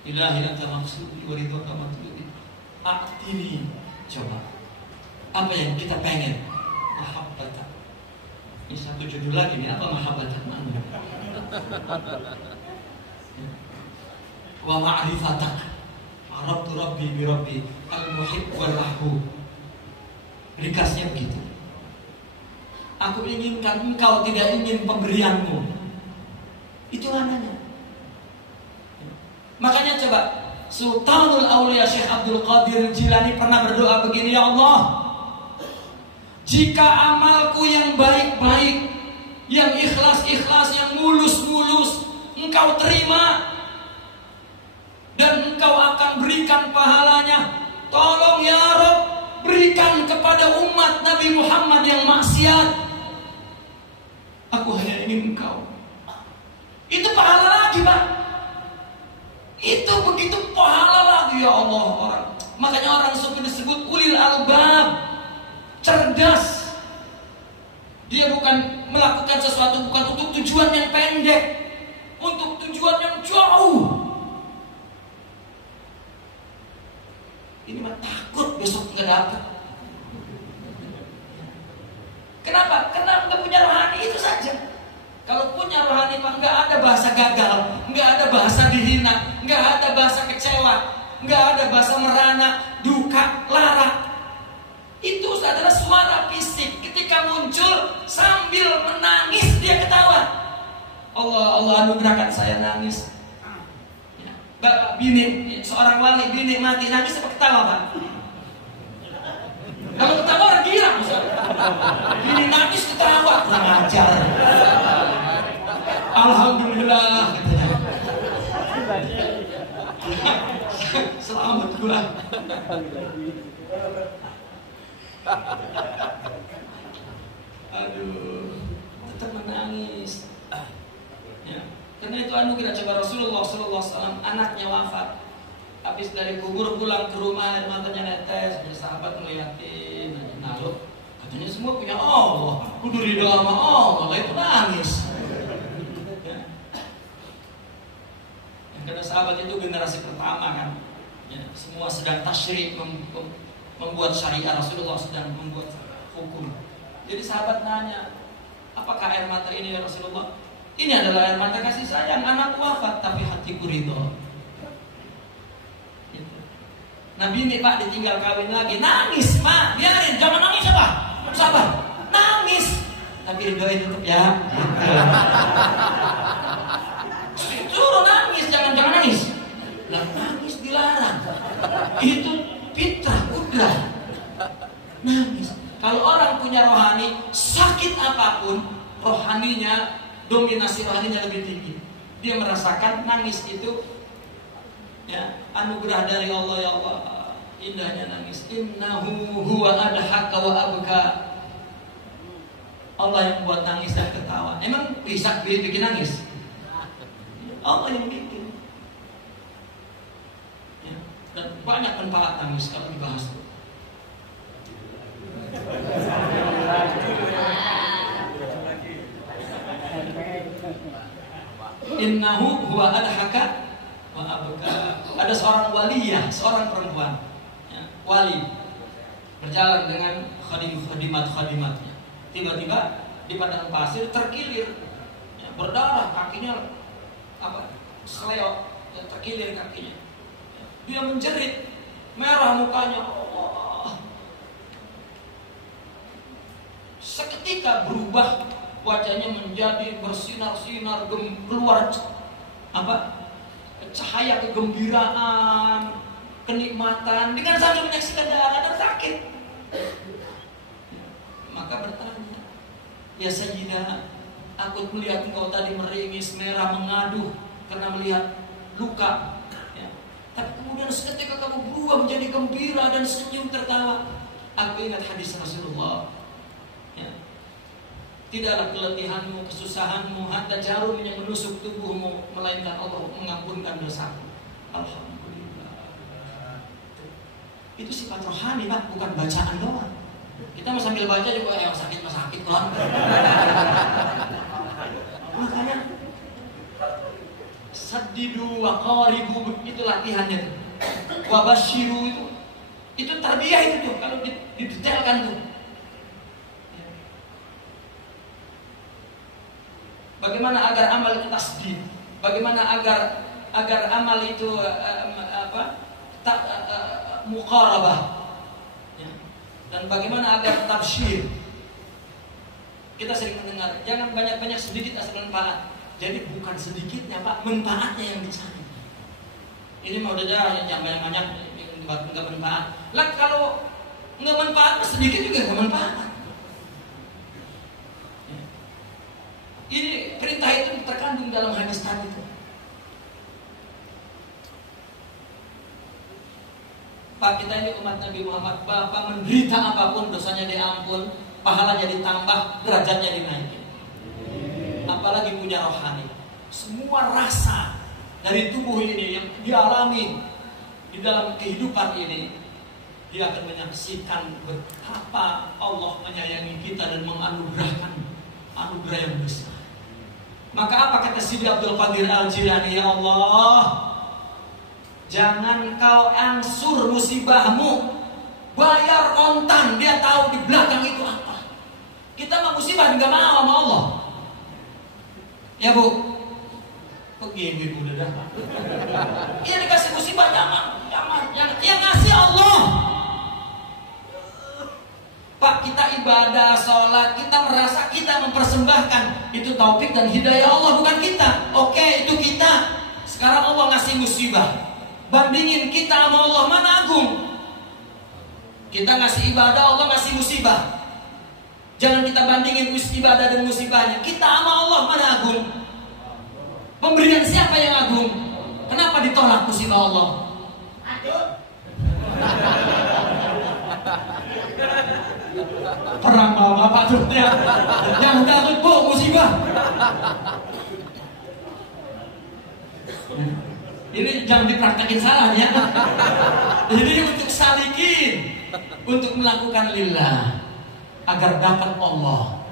Ilahi anta maksudi wa ridho kama tulubi. Aktini. Coba. Apa yang kita pengen? Mahabbatan. Ini 1 judul lagi nih, apa mahabbatan mana? Wa ma'rifatak. Arabtu rabbi bi rabbi al-muhib wal mahbub. Ringkasnya begitu. Aku inginkan engkau, tidak ingin pemberianmu. Itu maknanya. Makanya coba Sultanul Aulia Syekh Abdul Qadir Jilani pernah berdoa begini, ya Allah, jika amalku yang baik-baik, yang ikhlas-ikhlas, yang mulus-mulus engkau terima dan engkau akan berikan pahalanya, tolong ya Rabb, berikan kepada umat Nabi Muhammad yang maksiat. Aku hanya ingin engkau. Itu pahala lagi Pak. Itu begitu pahala lagi ya Allah orang. Makanya orang sufi disebut ulil albab, cerdas. Dia bukan melakukan sesuatu bukan untuk tujuan yang pendek, untuk tujuan yang jauh. Ini mah takut besok nggak dapat. Kenapa? Karena nggak punya rohani, itu saja. Kalau punya rohani mah nggak ada bahasa gagal, nggak ada bahasa dihina, nggak ada bahasa kecewa, nggak ada bahasa merana, duka, lara. Itu adalah suara fisik. Ketika muncul sambil menangis dia ketawa. Allah anugerahkan saya nangis. Bapak bini, seorang wali bini mati nangis apa ketawa Pak? Kalau ketawa orang gila misalnya. Bini nangis ketawa, kurang ajar. Alhamdulillah. Selamat gua. Aduh, tetap menangis. Ya. Karena itu anugerah. Coba Rasulullah SAW anaknya wafat, habis dari kubur pulang ke rumah, air matanya netes. Jadi sahabat ngeliatin, lalu katanya semua punya Allah, kudu ridho sama Allah, itu nangis. Ya. Karena sahabat itu generasi pertama kan, ya, semua sedang tasyrik, membuat syariat. Rasulullah sedang membuat hukum. Jadi sahabat nanya, apakah air mata ini ya Rasulullah? Ini adalah air mata kasih sayang, anak wafat tapi hatiku ridho. Gitu. Nabi ini Pak ditinggal kawin lagi, nangis Pak, biarin, jangan nangis apa? Sabar, nangis, tapi ridhoin tetap ya. Suruh nangis, jangan nangis. Lah nangis dilarang. Itu fitrah, udah. Nangis. Kalau orang punya rohani, sakit apapun, rohaninya, dominasi rohaninya lebih tinggi. Dia merasakan nangis itu, ya, anugerah dari Allah. Ya Allah, indahnya nangis. Innahu huwa adhaka wa abka. Allah yang buat nangis dan ketawa. Emang bisa bikin nangis? Allah yang bikin. Ya. Dan banyak manfaat nangis kalau dibahas tuh. Innahu huwa adhaka wa abka. Ada seorang waliyah, seorang perempuan, ya, wali, berjalan dengan khadimat-khadimatnya. Tiba-tiba di padang pasir terkilir, ya, berdarah, kakinya seleok, ya, terkilir kakinya. Ya, dia menjerit, merah mukanya. Oh. Seketika berubah wajahnya menjadi bersinar-sinar, keluar cahaya kegembiraan, kenikmatan, dengan sambil menyaksikan darah dan sakit. Maka bertanya, ya Sayyidah, aku melihat engkau tadi meringis, merah, mengaduh karena melihat luka, ya. Tapi kemudian seketika kamu berubah menjadi gembira dan senyum tertawa. Aku ingat hadis Rasulullah, ya. Tidaklah keletihanmu, kesusahanmu, hatta jarum yang menusuk tubuhmu, melainkan Allah mengampunkan dosamu. Alhamdulillah. Itu sifat rohani Pak, bukan bacaan doang. Kita mau sambil baca juga yang sakit kok. Makanya saddidu wa qaribu, itu latihannya tuh. Wa basyiru itu tarbiyah itu tuh, kalau didetailkan tuh. Bagaimana agar amal itu tasdid? Bagaimana agar amal itu muqarabah? Ya. Dan bagaimana agar tabsyir? Kita sering mendengar, jangan banyak-banyak, sedikit asal manfaat. Jadi bukan sedikitnya Pak, manfaatnya yang dicari. Ini mau udah yang banyak-banyak nggak manfaat. Lah kalau nggak manfaat, sedikit juga nggak manfaat. Ini perintah itu terkandung dalam hadis tadi itu. Pak, kita ini umat Nabi Muhammad, Bapak menderita apapun, dosanya diampun, pahalanya ditambah, derajatnya dinaikin. Apalagi punya rohani. Semua rasa dari tubuh ini yang dialami di dalam kehidupan ini, dia akan menyaksikan betapa Allah menyayangi kita dan menganugerahkan anugerah yang besar. Maka apa kata Sidi Abdul Qadir Al-Jilani? Ya Allah, jangan kau angsur musibahmu, bayar kontan. Dia tahu di belakang itu apa. Kita mau musibah juga mau sama Allah. Ya Bu, begini Bu udah. Iya dikasih musibah jangan. Yang ngasih Allah. Pak, kita ibadah, sholat, kita merasa kita mempersembahkan. Itu taufik dan hidayah Allah, bukan kita. Oke, itu kita. Sekarang Allah ngasih musibah. Bandingin kita sama Allah, mana agung? Kita ngasih ibadah, Allah ngasih musibah. Jangan kita bandingin ibadah dan musibahnya. Kita sama Allah, mana agung? Pemberian siapa yang agung? Kenapa ditolak musibah Allah? Perang bapak tuh ya. Yang takut Bu musibah. Ini jangan dipraktekin salah ya. Jadi untuk salikin, untuk melakukan lillah agar dapat Allah.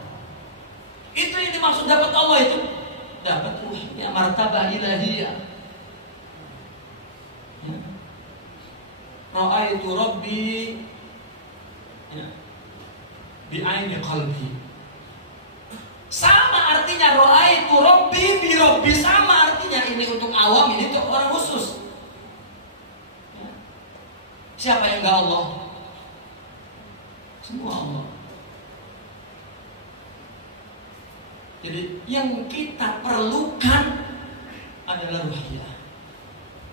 Itu yang dimaksud dapat Allah itu. Dapat ruhnya, martabah ilahiyah. Ra'aitu Rabbi bi'aini qalbi. Sama artinya ra'aitu Rabbi bi Rabbi, sama artinya. Ini untuk awam, ini untuk orang khusus. Siapa yang enggak Allah? Semua Allah. Jadi yang kita perlukan adalah ruhiyah,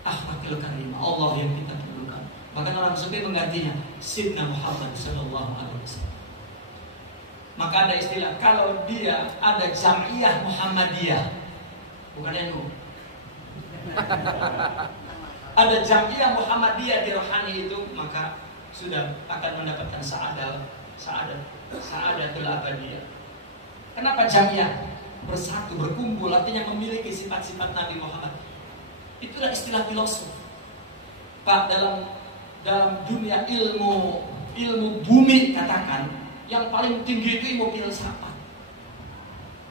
akhlakul karimah, Allah yang kita perlukan. Bahkan orang sufi menggantinya Sidna Muhammad sallallahu alaihi wasallam. Maka ada istilah, kalau dia ada Jam'iyah Muhammadiyah, bukan NU. Ada Jam'iyah Muhammadiyah di rohani itu, maka sudah akan mendapatkan sa'adatul abadiyah. Kenapa Jam'iyah? Bersatu, berkumpul, artinya memiliki sifat-sifat Nabi Muhammad. Itulah istilah filosof. Pak, dalam dunia ilmu bumi katakan, yang paling tinggi itu ilmu filsafat.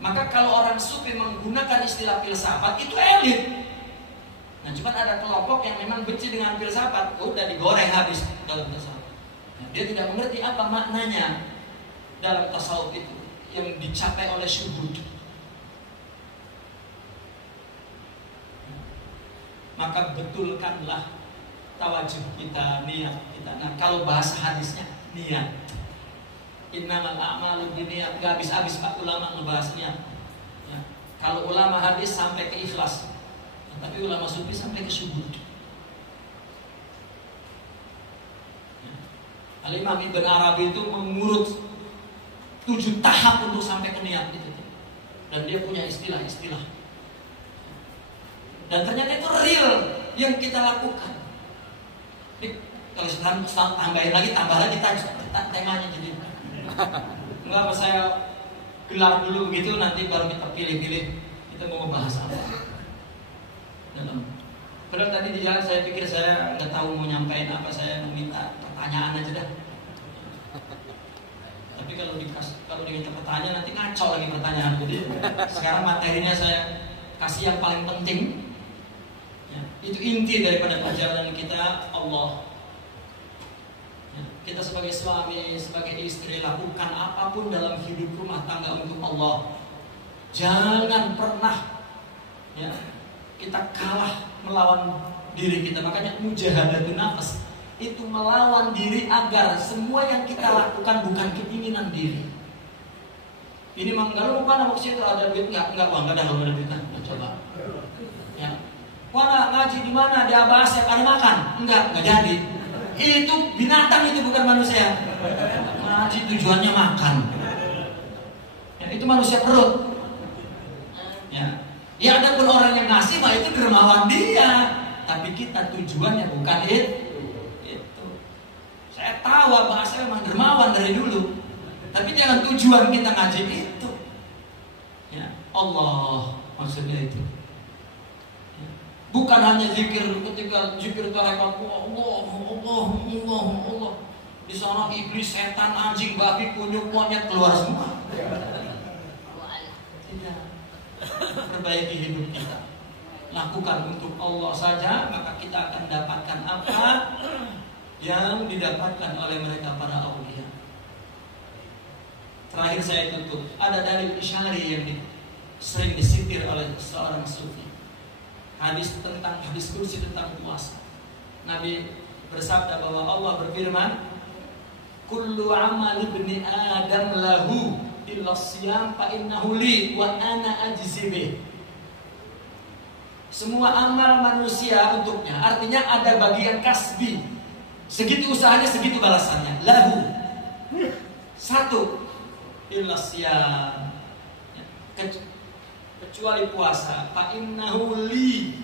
Maka kalau orang sufi menggunakan istilah filsafat, itu elit. Nah, cuma ada kelompok yang memang benci dengan filsafat, udah digoreng habis dalam tasawuf. Nah, dia tidak mengerti apa maknanya dalam tasawuf itu yang dicapai oleh syuhud. Maka betulkanlah tawajuh kita, niat kita. Nah, kalau bahasa hadisnya niat. Innamal a'malu binniyat, gak habis-habis Pak ulama ngebahas niat. Ya. Kalau ulama hadis sampai ke ikhlas, tapi ulama sufi sampai ke syuhud. Ya. Al-Imam Ibn Arabi itu mengurut 7 tahap untuk sampai ke niat itu. Dan dia punya istilah-istilah. Dan ternyata itu real yang kita lakukan. Kalau sekarang tambahin lagi, tambah lagi temanya jadi. Enggak apa saya gelar dulu begitu, nanti baru kita pilih-pilih kita mau membahas apa. Padahal tadi di jalan saya pikir saya nggak tahu mau nyampain apa, saya meminta pertanyaan aja dah. Tapi kalau diminta pertanyaan nanti ngaco lagi pertanyaan. Jadi sekarang materinya saya kasih yang paling penting. Ya, itu inti daripada pelajaran kita, Allah. Ya, kita sebagai suami, sebagai istri, lakukan apapun dalam hidup rumah tangga untuk Allah. Jangan pernah ya, kita kalah melawan diri kita. Makanya mujahadatun nafas itu melawan diri agar semua yang kita lakukan bukan keinginan diri. Ini memang kalau lupa mau ke situ ada duit enggak uang, enggak ada duit. Nah, coba. Ya. Mana ngaji di mana? Di Abbas ada makan? Enggak jadi. Itu binatang, itu bukan manusia. Ngaji tujuannya makan. Ya, itu manusia perut. Ya. Ya ada pun orang yang ngasih mah itu dermawan dia, tapi kita tujuannya bukan itu. Saya tahu abang saya memang dermawan dari dulu, tapi jangan tujuan kita ngaji itu. Ya, Allah maksudnya itu. Bukan hanya zikir, ketika zikir tarekat Allah. Di sana iblis, setan, anjing, babi, kunyuk, monyet keluar semua. Tidak. Perbaiki hidup kita. Lakukan untuk Allah saja, maka kita akan dapatkan apa yang didapatkan oleh mereka para aulia. Terakhir saya tutup. Ada dalil isyari yang sering disitir oleh seorang sufi. Hadis kursi tentang puasa. Nabi bersabda bahwa Allah berfirman, "Kullu amal ibni Adam lahu illa siyam fa innahu li wa ana ajzi bih." Semua amal manusia untuknya, artinya ada bagian kasbi. Segitu usahanya, segitu balasannya. Lahu. Satu, illa siyam. Kecuali puasa. Fa innahu li.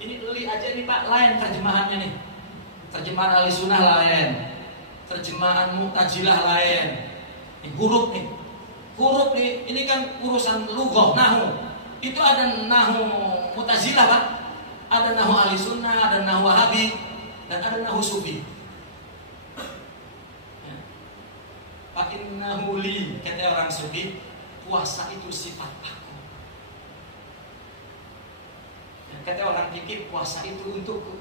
Ini li aja nih Pak, lain terjemahannya nih. Terjemahan ahli sunnah lain. Terjemahan mu'tazilah lain. Ini huruf nih. Huruf nih, ini kan urusan lughah, nahu. Itu ada nahu Mu'tazilah Pak. Ada nahu ahli sunnah, ada nahu wahabi, dan ada nahu sufi. Pak innahu li, kata orang sufi, puasa itu sifat aku. Kata orang fikih, puasa itu untukku.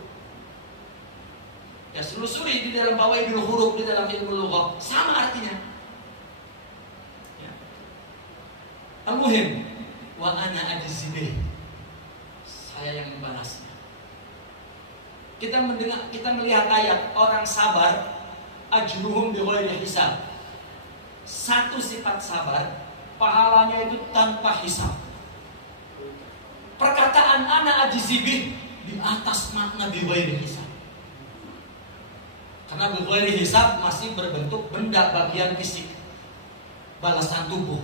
Ya selusuri di dalam bawaidul huruf, di dalam ilmu lughah, sama artinya. Ya. Al-muhim, wa ana ajzibih. Saya yang membalasnya. Kita melihat ayat orang sabar, ajruhum bighairi hisab. Satu sifat sabar, pahalanya itu tanpa hisab. Perkataan ana ajzibih di atas makna bighairi hisab. Karena bighairi hisab masih berbentuk benda bagian fisik, balasan tubuh.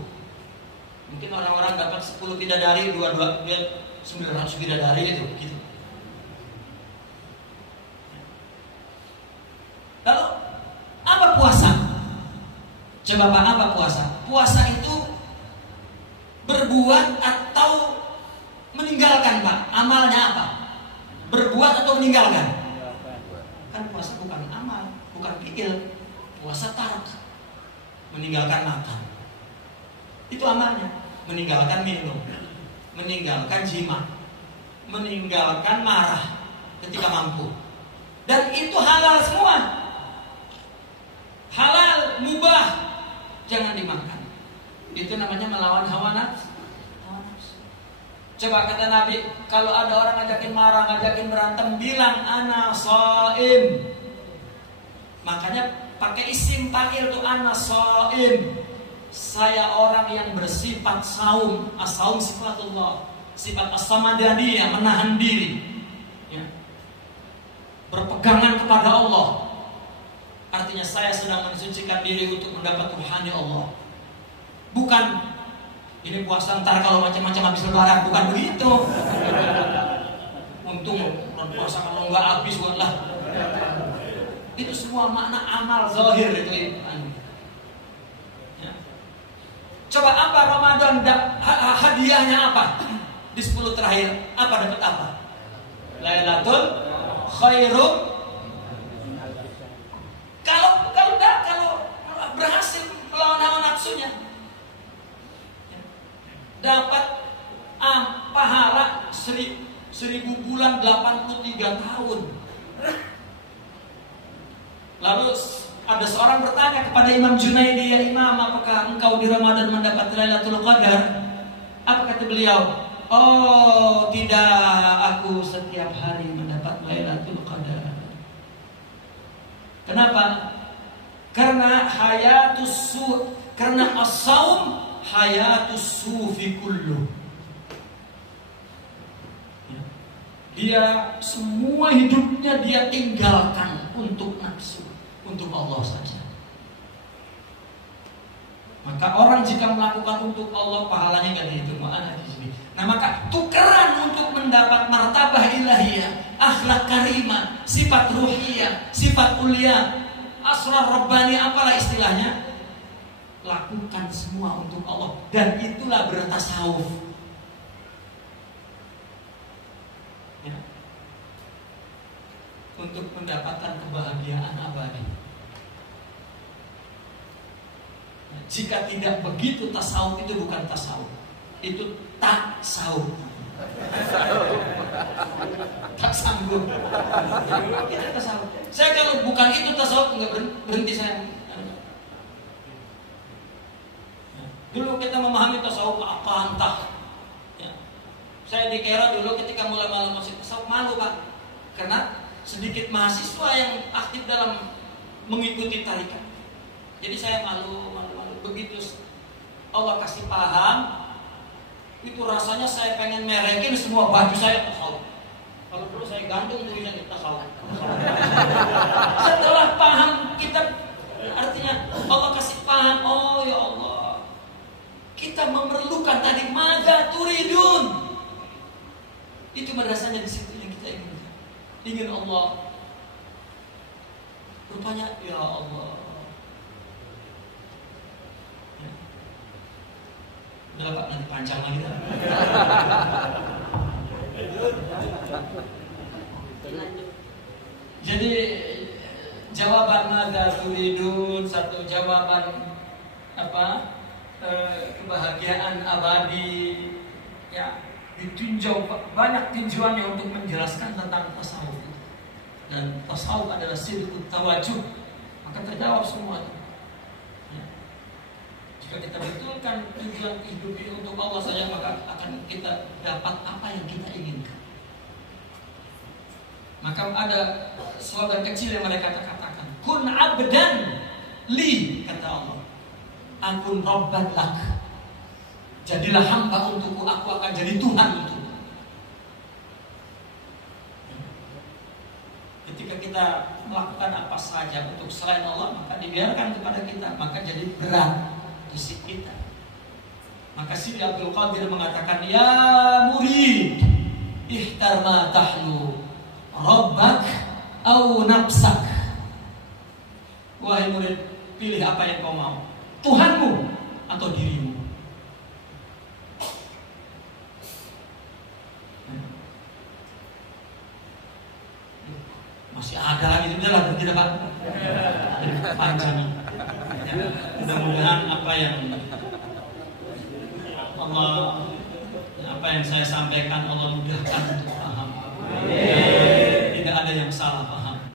Mungkin orang-orang dapat 10 bidadari, 900 bidadari itu gitu. Lalu apa puasa? Coba Pak, apa puasa? Puasa itu berbuat atau meninggalkan Pak? Amalnya apa? Berbuat atau meninggalkan? Kan puasa bukan amal, bukan fi'il. Puasa tark, meninggalkan makan. Itu amalnya. Meninggalkan minum, meninggalkan jima, meninggalkan marah ketika mampu. Dan itu halal semua. Halal, mubah, jangan dimakan. Itu namanya melawan hawa nafsu. Coba kata Nabi, kalau ada orang ngajakin marah, ngajakin berantem, bilang ana shaim. Makanya pakai isim fa'il tuh ana shaim. Saya orang yang bersifat saum. As-saum sifatullah, sifat as-samadaniyah, menahan diri, ya. Berpegangan kepada Allah. Artinya saya sedang mensucikan diri untuk mendapat ruhani Allah. Bukan ini puasa ntar kalau macam-macam habis lebaran, bukan begitu. Untung puasa kalau nggak habis lah. Itu semua makna amal zahir itu. Ya. Coba apa Ramadan hadiahnya apa? Di 10 terakhir apa dapat apa? Lailatul khairum. Kalau berhasil melawan hawa nafsunya, dapat pahala 1000 bulan 83 tahun. Lalu ada seorang bertanya kepada Imam Junaidi, ya Imam, apakah engkau di Ramadan mendapat Lailatul Qadar? Apa kata beliau? Oh tidak, aku setiap hari mendapat Lailatul Qadar. Kenapa? Karena karena as-saum hayatus sufi kullu. Dia semua hidupnya dia tinggalkan untuk nafsu, untuk Allah saja. Maka orang jika melakukan untuk Allah, pahalanya gak dihitung. Nah maka tukeran untuk mendapat martabah ilahiyah, akhlak karimah, sifat ruhiyah, sifat ulia, asrar rabbani, apalah istilahnya, lakukan semua untuk Allah. Dan itulah bertasawuf, ya. Untuk mendapatkan kebahagiaan abadi. Jika tidak begitu, tasawuf itu bukan tasawuf, itu taksawuf. Tak sanggup. Itu tasawuf. Saya kalau bukan itu tasawuf, nggak berhenti saya. Dulu kita memahami tasawuf apa entah. Ya. Saya di Kera dulu ketika mulai masuk tasawuf malu Pak, karena sedikit mahasiswa yang aktif dalam mengikuti tarikat. Jadi saya malu. Begitu Allah kasih paham, itu rasanya saya pengen merekin semua baju saya tasawuf. Kalau perlu saya gantung tulisan tasawuf. Setelah paham kita, artinya Allah kasih paham, oh ya Allah, kita memerlukan tadi madza turidun. Itu madrasahnya di situ yang kita ingin Allah. Rupanya ya Allah. Udah Pak, nanti panjang lagi. Jadi jawaban mada turidun, satu jawaban kebahagiaan abadi, ya, ditinjau banyak tinjauannya untuk menjelaskan tentang tasawuf. Dan tasawuf adalah sidqut tawajjuh, maka terjawab semua itu. Ya. Jika kita betulkan tujuan hidup ini untuk Allah saja, maka akan kita dapat apa yang kita inginkan. Maka ada slogan kecil yang mereka katakan, kun abdan li, kata Allah, akun robban lak, jadilah hamba untukku, aku akan jadi Tuhan untukmu. Ketika kita melakukan apa saja untuk selain Allah, maka dibiarkan kepada kita, maka jadi berat fisik kita. Maka Sidi Abdul Qadir mengatakan, ya murid, ihtar ma tahlu, Rabbak au nafsak. Wahai murid, pilih apa yang kau mau, Tuhanmu atau dirimu. Masih ada lagi, udahlah berhenti Pak. Panjang. Ya, mudah-mudahan apa yang saya sampaikan Allah mudahkan untuk paham. Tidak ada yang salah, Pak.